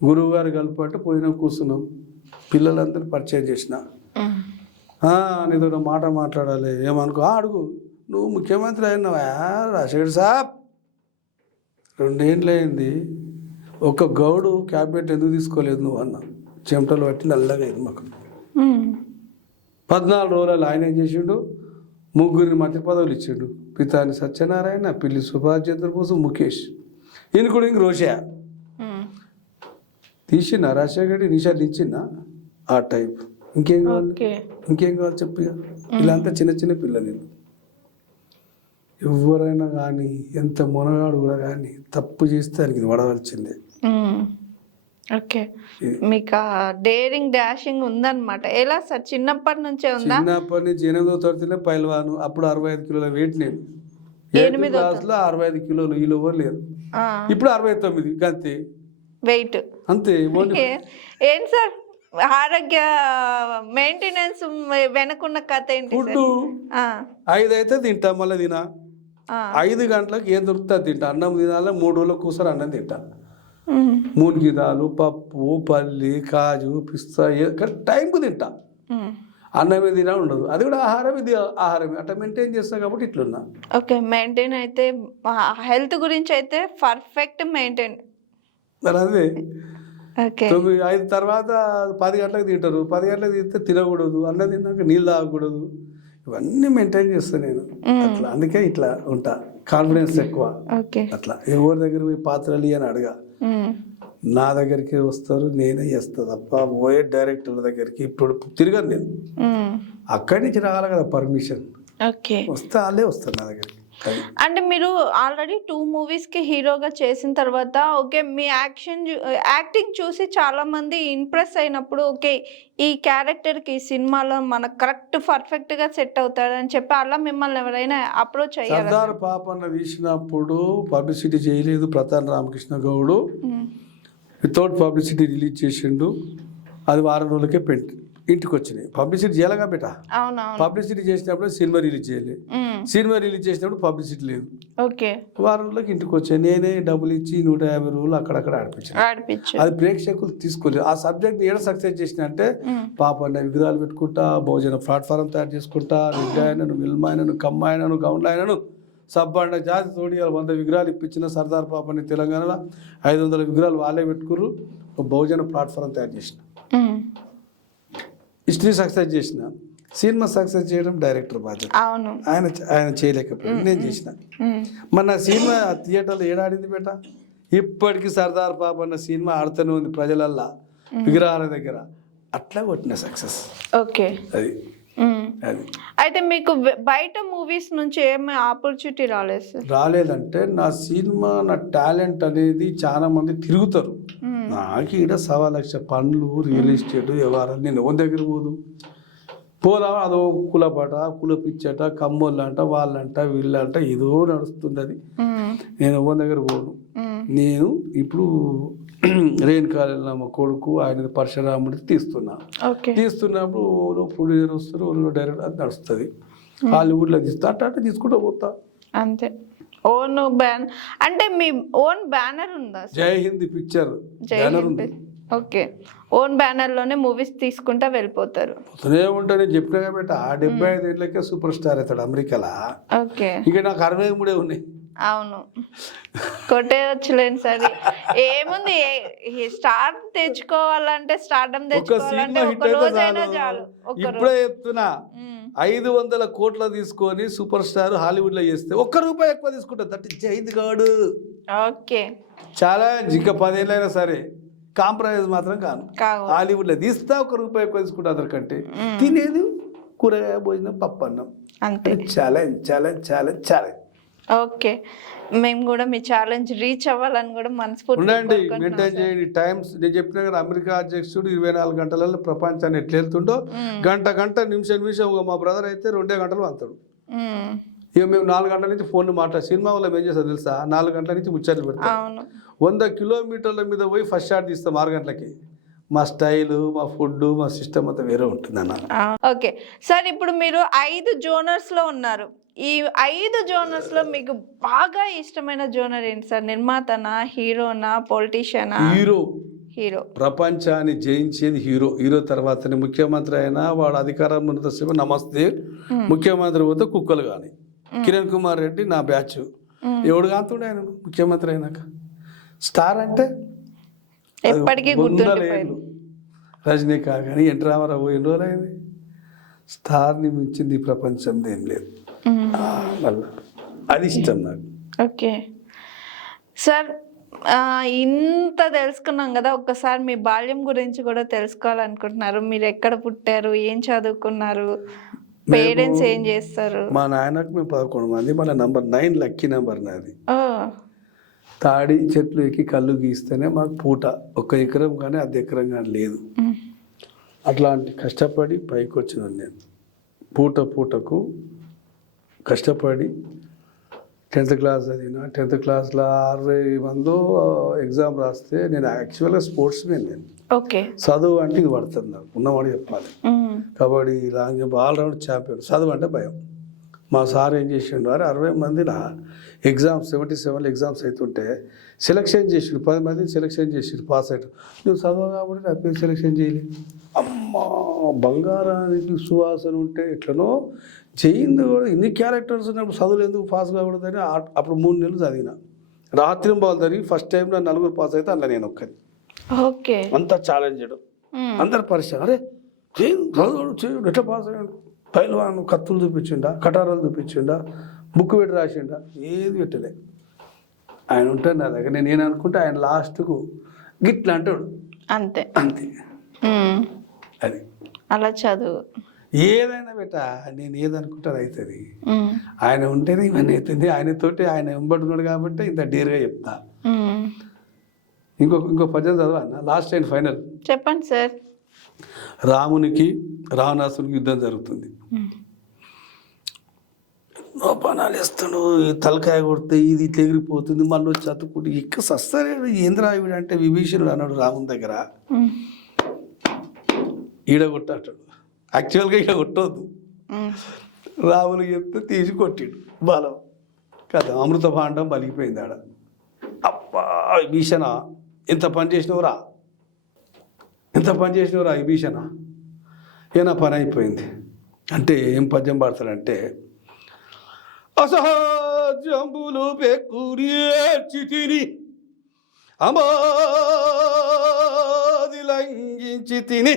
గురువు గారు కలుపు అంటే పోయినా కూర్చున్నాం. పిల్లలందరూ పరిచయం చేసిన. నీతో మాట మాట్లాడాలి, ఏమనుకో అడుగు. నువ్వు ముఖ్యమంత్రి అయినావా రాజశేఖర్ సాబ్? 2 ఏళ్ళు అయింది, ఒక గౌడు క్యాబినెట్ ఎందుకు తీసుకోలేదు నువ్వు అన్న. చెమటలు పట్టి నల్లగా అయింది మాకు. 14 రోజులు ఆయన ఏం చేసిండు? 3 మంత్రి పదవులు ఇచ్చిండు. పితాని సత్యనారాయణ, పిల్లి సుభాష్ చంద్రబోస్, ముఖేష్, ఈయన కూడా ఇంక రోషా తీసిన. రాజశేఖర్ రెడ్డి నిషాద్ ఇచ్చిన ఆ టైప్ ఇంకేం కావాలి ఓకే. ఇంకేం కావాలి చెప్పు ఇక. ఇలా అంతా చిన్న చిన్న పిల్లలు వీళ్ళు. ఎవరైనా కానీ ఎంత మొనగాడు కూడా కానీ తప్పు చేస్తే దానికి ఇది పడవలసిందే. ఓకే. మీకు డేరింగ్ డాషింగ్ ఉందన్నమాట. ఎలా సార్ చిన్నప్పటి నుంచే ఉందా? చిన్నప్పటి నుంచి 8వ తరగతిలో పైల్వాను. అప్పుడు 65 కిలోల వెయిట్ నేను. 8వ క్లాస్లో 65 కిలోలు, ఈ లోవర్ లేదు. ఇప్పుడు 69 అంతే వెయిట్ అంతే. ఏంటి సార్ ఆరోగ్య మెయింటెనెన్స్ వెనకున్న కథ ఏంటి? ఫుడ్ 5 అయితే తింటా, మళ్ళీ తినా 5 గంటలకు ఏం దొరుకుతా తింటా. అన్నం తినాలి, 3 రోజులకు కూర్చొని అన్నం తింటా. మూలిగిదాలు, పప్పు, పల్లి, కాజు, పిస్తా టైంకు తింటా. అన్నమే తినా ఉండదు. అది కూడా ఆహారం, ఇది ఆహారమే. అట్లా మెయింటైన్ చేస్తా కాబట్టి ఇట్లున్నా. ఓకే. మెయింటైన్ అయితే హెల్త్ గురించి అయితే పర్ఫెక్ట్ మెయింటైన్. మరి అదే ఓకే. 5 తర్వాత 10 గంటలకు తింటారు. 10 గంటలకు తింటే తినకూడదు, అన్నం తిన్నాక నీళ్ళు తాగకూడదు. ఇవన్నీ మెయింటైన్ చేస్తా నేను. అట్లా అందుకే ఇట్లా ఉంటా. కాన్ఫిడెన్స్ ఎక్కువ. అట్లా ఎవరి దగ్గర పోయి పాత్రలు అని అడగా, నా దగ్గరికి వస్తారు, నేనే చేస్తా తప్ప పోయే డైరెక్టర్ల దగ్గరికి ఇప్పుడు తిరగను నేను. అక్కడి నుంచి రావాలి కదా పర్మిషన్. వస్తే వాళ్ళే వస్తారు నా దగ్గరికి. అంటే మీరు ఆల్రెడీ 2 మూవీస్కి హీరోగా చేసిన తర్వాత ఓకే మీ యాక్టింగ్ చూసి చాలా మంది ఇంప్రెస్ అయినప్పుడు ఓకే ఈ క్యారెక్టర్కి ఈ సినిమాలో మనకు కరెక్ట్ పర్ఫెక్ట్గా సెట్ అవుతాడని చెప్పి అలా మిమ్మల్ని ఎవరైనా అప్రోచ్ అయ్యారు? సర్దార్ పాపన్న తీసినప్పుడు పబ్లిసిటీ చేయలేదు ప్రతాన్ రామకృష్ణ గౌడు. వితౌట్ పబ్లిసిటీ రిలీజ్ చేసిండు. అది వారం రోజులకే ఇంటికి వచ్చినాయి. పబ్లిసిటీ చేయాలిగా బేట. పబ్లిసిటీ చేసినప్పుడు సినిమా రిలీజ్ చేయలేదు. సినిమా రిలీజ్ చేసినప్పుడు పబ్లిసిటీ లేదు. వారం రోజులకి ఇంటికి వచ్చాయి. నేనే డబ్బులు ఇచ్చి 150 రోజులు అక్కడక్కడ ఆడిపించాను. అది ప్రేక్షకులు తీసుకోలేదు. ఆ సబ్జెక్ట్ ఏడ సక్సెస్ చేసిన అంటే పాపన్న విగ్రహాలు పెట్టుకుంటా, భోజన ప్లాట్ఫారం తయారు చేసుకుంటా, రెడ్డాయనను, మిల్మాయనను, కమ్మాయనను, గౌండ్లాయనను, సబ్బండ జాతి తోడి 100 విగ్రహాలు ఇప్పించిన సర్దార్ పాపని తెలంగాణలో 500 విగ్రహాలు వాళ్ళే పెట్టుకుర్రు. భోజన ప్లాట్ఫారం తయారు చేసిన. హిస్టరీ సక్సెస్ చేసిన. సినిమా సక్సెస్ చేయడం డైరెక్టర్ బాధ్యత. ఆయన చేయలేకపోయాడు, నేను చేసిన. మన సినిమా థియేటర్లో ఏడాడింది బేట. ఇప్పటికీ సర్దార్ పాపన్న సినిమా ఆడుతూనే ఉంది ప్రజలల్లా, విగ్రహాల దగ్గర. అట్లా కొట్టిన సక్సెస్. అది అయితే మీకు బయట మూవీస్ నుంచి ఏమి ఆపర్చునిటీ రాలేదంటే నా సినిమా, నా టాలెంట్ అనేది చాలా మంది తిరుగుతారు. నాకు ఈడ 1.25 లక్ష పనులు, రియల్ ఎస్టేట్ వ్యవహారాలు. నేను ఎవరి దగ్గర పోదా అదో కులపట, కులపిచ్చట, కమ్మోళ్ళంట, వాళ్ళంట, వీళ్ళంట ఏదో నడుస్తుంది. అది నేను ఎవరి దగ్గర పోను. నేను ఇప్పుడు రేణుకాల మా కొడుకు ఆయన పరశురాముడికి తీస్తున్నప్పుడు ప్రొడ్యూసర్ వస్తారు, ఊళ్ళో డైరెక్ట్ అది నడుస్తుంది. హాలీవుడ్లో తీస్తా అట్లా తీసుకుంటూ పోతా అంతే. ఓన్ బ్యానర్ అంటే మీ ఓన్ బ్యానర్ ఉందా? జై హింద్ పిక్చర్ బ్యానర్ ఉంది. ఓకే. ఓన్ బ్యానర్ లోనే మూవీస్ తీసుకుంటా వెళ్ళిపోతారు. పోతూనే ఉంటా. నేను చెప్పినా కాబట్టి 75 ఏళ్ళకే సూపర్ స్టార్ అవుతాడు అమెరికాలో. ఇంకా నాకు 63 ఉన్నాయి. అవును, కొట్టేయచ్చులేండి. సరే ఏముంది, స్టార్ తెచ్చుకోవాలంటే స్టార్డమ్ తెచ్చుకోవాలంటే ఒక రోజైనా చాలు. ఇప్పుడే చెప్తున్నా, 500 కోట్ల తీసుకొని సూపర్ స్టార్ హాలీవుడ్ లో చేస్తే ₹1 ఎక్కువ తీసుకుంటా. దట్ జైంద్ గాడు. ఓకే. చాలా ఇంకా 10 ఏళ్ళైనా సరే కాంప్రమైజ్ మాత్రం కాను. హాలీవుడ్ లో తీస్తా ₹1 ఎక్కువ తీసుకుంటా. అందరికంటే తినేది కూరగాయ, భోజనం, పప్పు, అన్నం. అంతే. Challenge challenge challenge challenge. Okay. మేము కూడా మీ ఛాలెంజ్ రీచ్ అవ్వాలని కూడా మనస్ఫూర్తిగా మెయింటైన్ చేయండి. టైమ్స్ నేను చెప్పిన కదా, అమెరికా అధ్యక్షుడు 24 గంటలలో ప్రపంచాన్ని ఎట్లా వెళ్తుండో గంట నిమిషం మా బ్రదర్ అయితే 2 గంటలు అంతాడు. ఇక మేము 4 గంటల నుంచి ఫోన్ మాట్లాడు. సినిమా వల్ల ఏం చేస్తాం తెలుసా? 4 గంటల నుంచి ముచ్చట్లు పెడతాం. 100 కిలోమీటర్ల మీద పోయి ఫస్ట్ షాట్ తీస్తాం 6 గంటలకి. మా స్టైలు, మా ఫుడ్, మా సిస్టమ్ అంతా వేరే ఉంటుంది అన్న. ఓకే సార్, ఇప్పుడు మీరు 5 జోనర్స్లో ఉన్నారు. ఈ 5 జోనర్స్లో మీకు బాగా ఇష్టమైన జోనర్ ఏంటి సార్? నిర్మాతనా, హీరోనా, పొలిటీషియనా? హీరో. ప్రపంచాన్ని జయించేది హీరో. హీరో తర్వాతనే ముఖ్యమంత్రి అయినా వాడు అధికారం ఉన్నంతసేపు నమస్తే. ముఖ్యమంత్రి పోతే కుక్కలు కానీ. కిరణ్ కుమార్ రెడ్డి నా బ్యాచ్. ఎవడు కాంతుండే ఆయన ముఖ్యమంత్రి అయినాక. స్టార్ అంటే ఎప్పటికీ గుర్తుండిపోయింది. రజనీకాంత్ కానీ, ఎన్టీ రామారావు ఎన్ని రోజులు అయింది. స్టార్ని మించింది ప్రపంచంలో ఏం లేదు. మళ్ళీ అది ఇష్టం నాకు. ఓకే సార్, ఇంత తెలుసుకున్నాం కదా, ఒక్కసారి మీ బాల్యం గురించి కూడా తెలుసుకోవాలనుకుంటున్నారు. మీరు ఎక్కడ పుట్టారు, ఏం చదువుకున్నారు, పేరెంట్స్ ఏం చేస్తారు? మా నాయనకు మేము 11 మంది, మన నంబర్ 9 లక్కీ నెంబర్ నాది. ఓ తాడి చెట్లు ఎక్కి కళ్ళు గీస్తేనే మాకు పూట 1 ఎకరం కానీ 1/2 ఎకరం కానీ లేదు. అట్లాంటి కష్టపడి పైకి వచ్చినాను నేను. పూటకు కష్టపడి 10th క్లాస్ చదివిన. 10th క్లాస్లో 60 మందో ఎగ్జామ్ రాస్తే నేను యాక్చువల్గా స్పోర్ట్స్ మ్యాన్. నేను ఓకే చదువు అంటే ఇది పడుతుంది నాకు, ఉన్నవాడు చెప్పాలి. Kabaddi, long jump, all round champion. చదువు అంటే భయం. మా సార్ ఏం చేసిండు, 60 మందిలో ఎగ్జామ్స్ 77 ఎగ్జామ్స్ అవుతుంటే సెలెక్షన్ చేసిండు, 10 మందిని సెలెక్షన్ చేసిండు పాస్ అయ్యాడు. నువ్వు చదువు కాబట్టి నా పేరు సెలెక్షన్ చేయలేదు. అమ్మా, బంగారానికి సువాసన ఉంటే ఎట్లనో చేయింది కూడా. ఇన్ని క్యారెక్టర్స్ ఉన్నప్పుడు చదువులు ఎందుకు పాస్ కాకూడదని అప్పుడు 3 నెలలు చదివిన. రాత్రి బాల్ జరిగి ఫస్ట్ టైం నా 4 పాస్ అయితే అందులో నేను ఒక్కది. ఓకే అంత ఛాలెంజ్ చేయడం, అందరు పరిచయం. అరే చదువు చేయుడు ఎట్లా పాస్ అయ్యాడు? పైల్వాన్ కత్తులు చూపించిండా, కటారాలు చూపించిండా, బుక్ పెట్టి రాసిండా? ఏది పెట్టలే. ఆయన ఉంటాడు నా దగ్గర. నేను అనుకుంటే ఆయన లాస్ట్కు గిట్లా అంటాడు, అంతే అంతే. అది అలా చదువు ఏదైనా బెట నేను ఏదనుకుంటే అది అవుతుంది. ఆయన ఉంటేనే ఇవన్నీ అవుతుంది. ఆయనతోటి ఆయన వెంబడున్నాడు కాబట్టి ఇంత డేర్గా చెప్తా. ఇంకో పద్యం చదవన్నా, లాస్ట్ అండ్ ఫైనల్. చెప్పండి సార్. రామునికి రావణాసునికి యుద్ధం జరుగుతుంది. నోపానాలు వేస్తాడు, తలకాయ కొడితే ఇది ఇట్లా ఎగిరిపోతుంది, మళ్ళీ వచ్చి అతుక్కుంటే ఎక్క సస్తాడు. ఏంద్రావిడు అంటే విభీషణుడు అన్నాడు రాముని దగ్గర, ఈడ కొట్టాడు. యాక్చువల్గా ఈడ కొట్టవద్దు, రాముని చెప్తే తీసి కొట్టిడు బలం కదా. అమృత భాండం పలిగిపోయింది ఆడ. అబ్బా విభీషణ ఎంత పని చేసినవురా, ఎంత పని చేసినవురా విభీషణ, ఏనా పని అయిపోయింది అంటే ఏం పద్యం పాడతాడంటే, అసహజంబులు పెక్కురిచి తిని అమాది లంఘించి తిని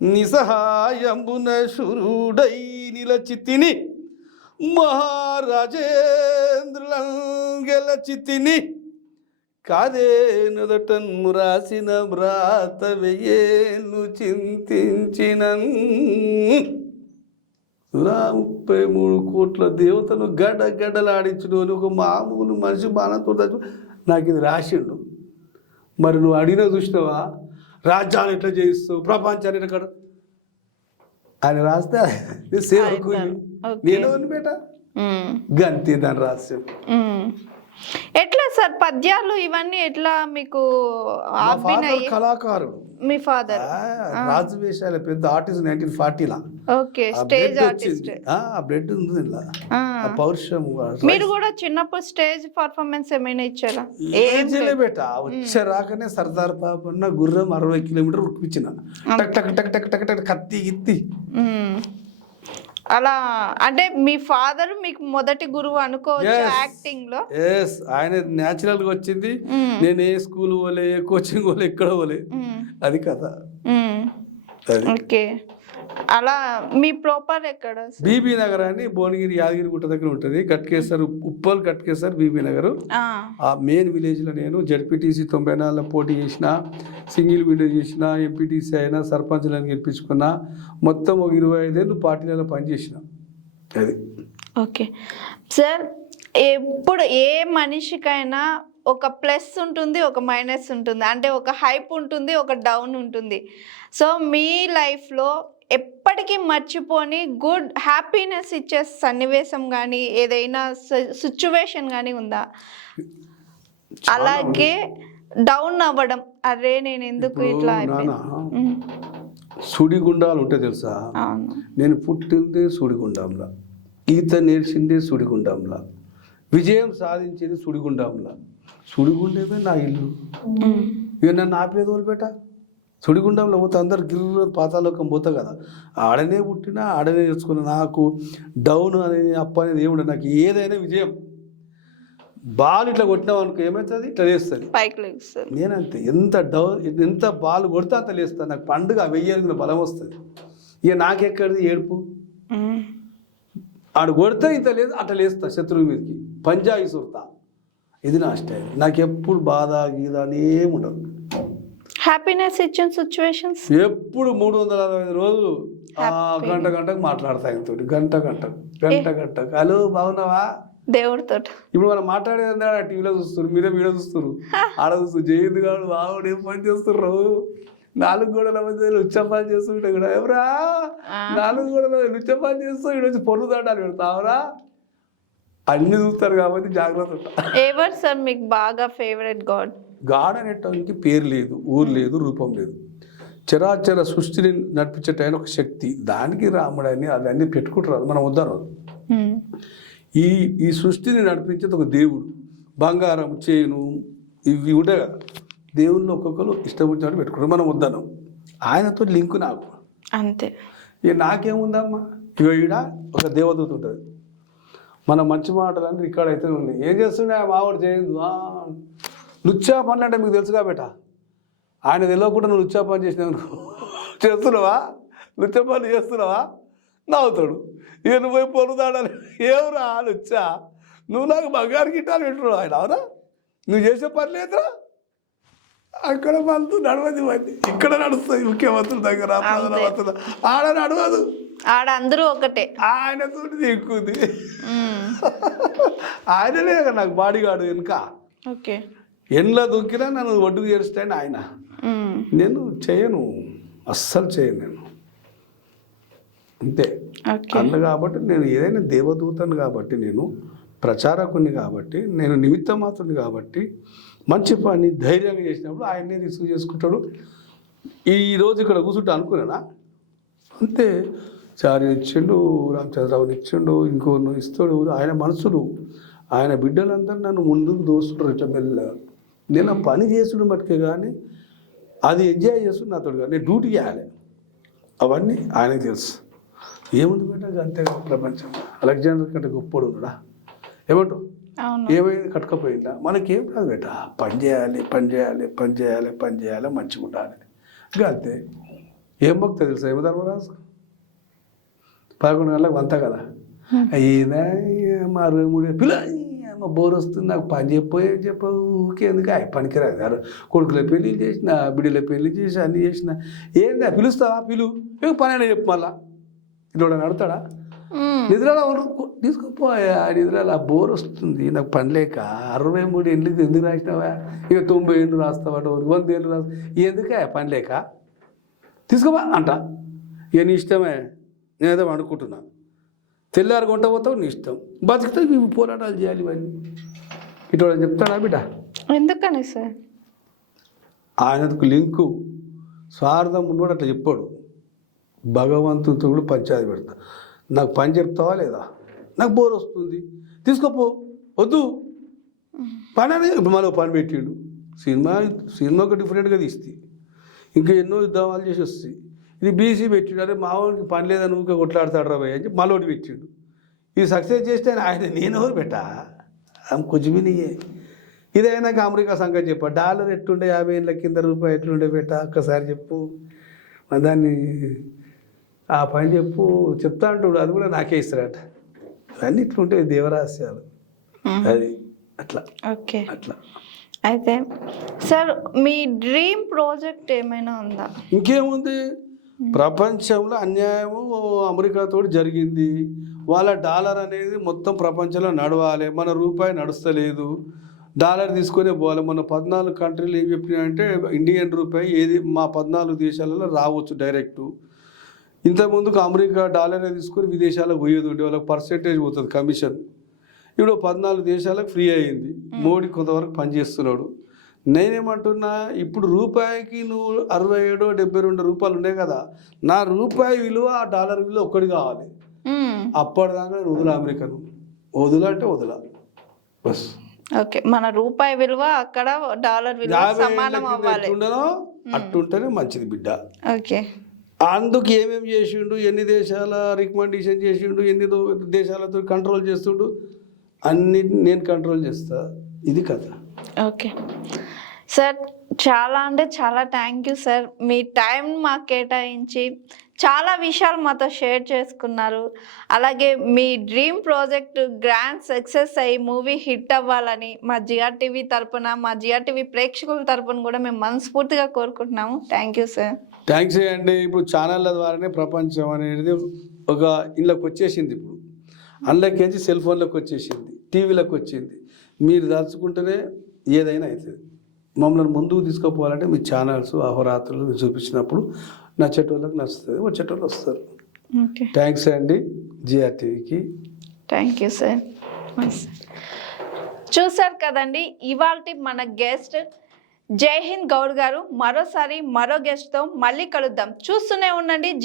నిస్సహాయంబున శురుడై నిలచి తిని మహారాజేంద్రులను గెలచి తిని కాదే నుదటన్ మురాసిన వ్రాత వెయ్యేను చింతించినన్. 33 కోట్ల దేవతను గడ్డలాడించడు ఒక మామూలు మనిషి బాణంతో నాకు ఇది రాసిండు. మరి నువ్వు అడిగినా చూసినావా, రాజ్యాలు ఎట్లా చేయిస్తావు, ప్రపంచాన్ని ఎట్లా ఆయన రాస్తే సేవకు నేను బేట గంతే దాని రహస్యం. ఎట్లా సార్ పద్యాలు ఇవన్నీ ఎట్లా మీకు కళాకారుడు? మీ ఫాదర్ రాజు వేషాల పెద్ద ఆర్టిస్ట్ 1940లా. Okay, stage artist. బ్లడ్ ఉంది ఇలా, పౌరుషం. మీరు కూడా చిన్నప్పుడు స్టేజ్ పర్ఫార్మెన్స్ ఏమైనా ఇచ్చారా? ఏం బేట, వచ్చే రాకనే సర్దార్ పాపన్న గుర్రం 60 కిలోమీటర్ ఉక్కిపించిన, టక్ టక్ టక్ టక్ టక్ టక్ కత్తి గిత్తి. అలా అంటే మీ ఫాదర్ మీకు మొదటి గురువు అనుకోవచ్చు యాక్టింగ్ లో? ఎస్, ఆయన న్యాచురల్ గా వచ్చింది. నేను ఏ స్కూల్ పోలే, ఏ కోచింగ్ పోలే, ఎక్కడ పోలే. అది కదా. ఓకే, అలా మీ ప్రాపర్ ఎక్కడ? బీబీ నగర్ అని భువనగిరి యాదగిరి గుట్ట దగ్గర ఉంటుంది. గట్కేసర్, ఉప్పల్ గట్కేసర్ బీబీ నగర్. ఆ మెయిన్ విలేజ్ లో నేను జడ్పీటీసీ 94లో పోటీ చేసిన, సింగిల్ విండో చేసిన, ఎంపీటీసీ అయినా, సర్పంచ్లను గెలిపించుకున్నా. మొత్తం 25 ఏళ్ళు పార్టీలలో పనిచేసిన. అది ఓకే సార్. ఎప్పుడు ఏ మనిషికైనా ఒక ప్లస్ ఉంటుంది, ఒక మైనస్ ఉంటుంది. అంటే ఒక హైప్ ఉంటుంది, ఒక డౌన్ ఉంటుంది. సో మీ లైఫ్లో ఎప్పటికీ మర్చిపోని గుడ్ హ్యాపీనెస్ ఇచ్చే సన్నివేశం కానీ ఏదైనా సిచ్యువేషన్ కానీ ఉందా? అలాగే డౌన్ అవ్వడం, అరే నేను ఎందుకు ఇట్లా అయిపోయినా. సుడిగుండాలు ఉంటాయి తెలుసా? నేను పుట్టిందే సుడిగుండంలా, ఈత నేర్చిందే సుడిగుండంలా, విజయం సాధించేది సుడిగుండంలా. సుడిగుండేమే నా ఇల్లు. ఇక నన్ను ఆపేది వదిలిపెట్ట. సుడిగుండంలో పోతే అందరు గిర్ర పాతాలోకం పోతా కదా. ఆడనే పుట్టినా ఆడనే నేర్చుకున్నా. నాకు డౌన్ అనేది అప్ప అనేది ఏముండే. నాకు ఏదైనా విజయం. బాల్ ఇట్లా కొట్టినావు అనుకో ఏమవుతుంది, ఇట్లా లేస్తుంది, పైకి లేస్తుంది. నేనంతే, ఎంత బాల్ కొడితే అంత లేస్తాను. నాకు పండుగ 1000 బలం వస్తుంది. ఇక నాకెక్కడిది ఏడుపు. ఆడు కొడితే ఇంత లేదు, అట్లా లేస్తా శత్రువు మీదకి, పంజాయి సుర్తా. ఇది నా స్టైల్. నాకు ఎప్పుడు బాధ గీద అని ఏమి ఉండదు. హ్యాపీనెస్ ఇచ్చిన సిచ్యువేషన్స్ ఎప్పుడు 365 రోజులు గంటకు మాట్లాడతా ఆయనతోటి. గంటకు హలో బాగున్నావా దేవుడితో. ఇప్పుడు మనం మాట్లాడేది టీవీలో చూస్తారు, మీరే వీడియో చూస్తారు, ఆడ చూస్తారు. జయంత్ గారు బాగుడు ఏం పని చేస్తున్నారు, 4 గోడల మధ్య లుచ్చపని చేస్తుంటే కూడా ఎవరా 4 గోడల లుచ్చపని చేస్తూ ఇక్కడ వచ్చి పొన్ను దండాలు పెడతావరా అన్ని చూస్తారు. కాబట్టి జాగ్రత్త. ఎవరు సార్ మీకు బాగా ఫేవరెట్ గాడ్? గాడ్ అనేటానికి పేరు లేదు, ఊరు లేదు, రూపం లేదు. చరాచర సృష్టిని నడిపించేటైన ఒక శక్తి, దానికి రాముడు అని అదన్నీ పెట్టుకుంటారు. మనం వద్దరు. ఈ సృష్టిని నడిపించేది ఒక దేవుడు. బంగారం, చేను ఇవి ఉంటాయి కదా, దేవుళ్ళు ఒక్కొక్కరు ఇష్టం వచ్చినట్టు పెట్టుకుంటారు. మనం వద్దను. ఆయనతో లింకు నాకు అంతే. ఇక నాకేముందమ్మా, ఇక ఈడ ఒక దేవదూత ఉంటుంది. మన మంచి మాటలన్నీ రికార్డ్ అయితే ఉంది. ఏం చేస్తుండే మావాడు చేయదు. లుచ్చా పనులు అంటే మీకు తెలుసుగా బేట. ఆయన తెలియకుండా నువ్వు లుచ్చా పని చేసినావు, చేస్తున్నావా, లుచ్చా పని చేస్తున్నావా, నవ్వుతాడు. ఇక నువ్వు పోయి పొరుదాడాలి, ఏవురా లుచ్చా, నువ్వు నాకు బంగారు గిట్టాలు పెట్టున్నావు ఆయన. అవునా, నువ్వు చేసే పని లేదురా. అక్కడ మనతో నడవది, మంది ఇక్కడ నడుస్తుంది. ముఖ్యమంత్రుల దగ్గర ఆడ నడవదు, ఆడ అందరూ ఒకటే. ఆయనతో ఎక్కుంది. ఆయనలే నాకు బాడీగాడు వెనుక. ఓకే, ఎండ్ల దొక్కినా నన్ను ఒడ్డుకు చేరుస్తాను ఆయన. నేను చేయను, అస్సలు చేయను నేను, అంతే. అన్న కాబట్టి నేను ఏదైనా దేవదూతను కాబట్టి, నేను ప్రచారకుని కాబట్టి, నేను నిమిత్త మాత్రుని కాబట్టి, మంచి పని ధైర్యంగా చేసినప్పుడు ఆయన్నే రిసీవ్ చేసుకుంటాడు. ఈరోజు ఇక్కడ కూర్చుంటా అనుకున్నానా, అంతే. చార్య ఇచ్చిండు, రామచంద్రరావుని ఇచ్చిండు, ఇంకోను ఇస్తాడు. ఆయన మనసులు, ఆయన బిడ్డలందరూ నన్ను ముందుకు దోస్తుంటారు ఇట్లా మెల్లగా. నేను పని చేసుడు మట్టుకే కానీ అది ఎంజాయ్ చేస్తుండే నాతో. నేను డ్యూటీ చేయాలి, అవన్నీ ఆయనకు తెలుసు. ఏముంది బేట, అంతే ప్రపంచం. అలెగ్జాండర్ కంటే గొప్పడు ఉన్నాడా, ఏమంటావు? ఏమైంది కట్టుకపోయిందా? మనకేం కాదు బేట, పని చేయాలి, మంచిగా ఉండాలి. ఇంకా అంతే. ఏం భక్తి తెలుసా యమధర్మరాజు? 11 గంటలకు వంత కదా, అయినా మా 63 పిల్ల మా బోర్ వస్తుంది, నాకు పని చెప్పవు ఊరికేందుకు పనికిరాదు. కొడుకుల పెళ్ళి చేసిన, బిడ్డల పెళ్ళి చేసి అన్నీ చేసిన, ఏందా పిలుస్తావా, పని అయినా చెప్పు. మళ్ళా ఇట్లా నడతాడా? నిద్రలో తీసుకుపోయా, నిద్రలో బోర్ వస్తుంది, నాకు పని లేక 63 ఏళ్ళు ఎందుకు రాసినావా, ఇక 90 ఏళ్ళు రాస్తావా, 100 ఏళ్ళు రాస్తా, ఎందుకే పని లేక తీసుకోవా అంట. ఇక నీ ఇష్టమే, నేనేదో అనుకుంటున్నా. తెల్లారి కొంట పోతావు, నీ ఇష్టం. బతుకుతావు, ఇవి పోరాటాలు చేయాలి, ఇవన్నీ ఇటు చెప్తాడా బిడ్డ? ఎందుకని సార్? ఆయనకు లింకు స్వార్థం ఉన్నవాడు అట్లా చెప్పాడు. భగవంతునితో కూడా పంచాయతీ పెడతా. నాకు పని చెప్తావా లేదా, నాకు బోర్ వస్తుంది, తీసుకోపో, వద్దు పని అనేది. ఇప్పుడు మళ్ళీ పని పెట్టిండు. సినిమాకి డిఫరెంట్గా తీస్తే ఇంకా ఎన్నో యుద్ధాలు చేసి వస్తాయి. ఇది బీసీ పెట్టిండు. అరే మావాడికి పని లేదని ఊరికే కొట్లాడతాడు రా భయ్ అని చెప్పి మళ్ళీ పెట్టిండు. ఇది సక్సెస్ చేస్తే ఆయన నేనెవరు పెట్టా, కొంచెం నీయే. ఇదైనాక అమెరికా సంగతి చెప్ప, డాలర్ ఎట్లుండే 50 ఏళ్ళ కింద రూపాయి ఎట్లుండే పెట్టా, ఒక్కసారి చెప్పు దాన్ని, ఆ పని చెప్తా అంటాడు. అది కూడా నాకే ఇస్తారట. అన్నీ ఇట్లుంటాయి దేవరహస్యాలు. అది అట్లా. ఓకే, అట్లా. అయితే సార్ మీ డ్రీమ్ ప్రాజెక్ట్ ఏమైనా ఉందా? ఇంకేముంది, ప్రపంచంలో అన్యాయము అమెరికాతో జరిగింది. వాళ్ళ డాలర్ అనేది మొత్తం ప్రపంచంలో నడవాలి, మన రూపాయి నడుస్తలేదు. డాలర్ తీసుకునే పోవాలి. మన 14 కంట్రీలు ఏం చెప్పినాయంటే ఇండియన్ రూపాయి ఏది మా 14 దేశాలలో రావచ్చు డైరెక్టు. ఇంతకుముందుకు అమెరికా డాలరే తీసుకొని విదేశాలకు పోయేది ఉండే, వాళ్ళకి పర్సెంటేజ్ పోతుంది కమిషన్. ఇప్పుడు 14 దేశాలకు ఫ్రీ అయ్యింది. మోడీ కొంతవరకు పనిచేస్తున్నాడు. నేనేమంటున్నా, ఇప్పుడు రూపాయికి నువ్వు 67 72 రూపాయలు ఉన్నాయి కదా, నా రూపాయి విలువ ఆ డాలర్ విలువ ఒక్కటి కావాలి. అప్పటిదాకా నేను వదిలా, అమెరికాను వదిలంటే వదిలా బస్. ఓకే, మన రూపాయి విలువ అక్కడ డాలర్ విలువ సమానం అవ్వాలి. అట్టుంటేనే మంచిది బిడ్డ. ఓకే, అందుకు ఏమేమి చేసిండు, ఎన్ని దేశాల రికమెండేషన్ చేసిండు, ఎన్ని దేశాలతో కంట్రోల్ చేస్తుండు, అన్ని నేను కంట్రోల్ చేస్తా. ఇది కథ. ఓకే సార్, చాలా అంటే చాలా thank you sir. Me time మాకు కేటాయించి చాలా విషయాలు మాతో షేర్ చేసుకున్నారు. అలాగే మీ డ్రీమ్ ప్రాజెక్ట్ గ్రాండ్ సక్సెస్ అయ్యి మూవీ హిట్ అవ్వాలని మా జిఆర్టీవీ తరపున, మా జిఆర్టీవీ ప్రేక్షకుల తరపున కూడా మేము మనస్ఫూర్తిగా కోరుకుంటున్నాము. Thank you sir. థ్యాంక్స్ అండి. ఇప్పుడు ఛానళ్ళ ద్వారానే ప్రపంచం అనేది ఒక ఇళ్ళకి వచ్చేసింది. ఇప్పుడు అందులోకించి సెల్ ఫోన్లోకి వచ్చేసింది, టీవీలోకి వచ్చింది. మీరు దాచుకుంటేనే ఏదైనా అవుతుంది. మమ్మల్ని ముందుకు తీసుకుపోవాలంటే మీ ఛానల్స్ అహోరాత్రులు చూపించినప్పుడు నచ్చేటోళ్ళకి నచ్చుతుంది, వచ్చేటోళ్ళు వస్తారు. ఓకే, థ్యాంక్స్ అండి జిఆర్టీవీకి. Thank you sir. చూసారు కదండి ఇవాల్టి మన గెస్ట్ జై హింద్ గౌడ్ గారు. మరోసారి మరో గెస్ట్తో మళ్ళీ కలుద్దాం. చూస్తూనే ఉండండి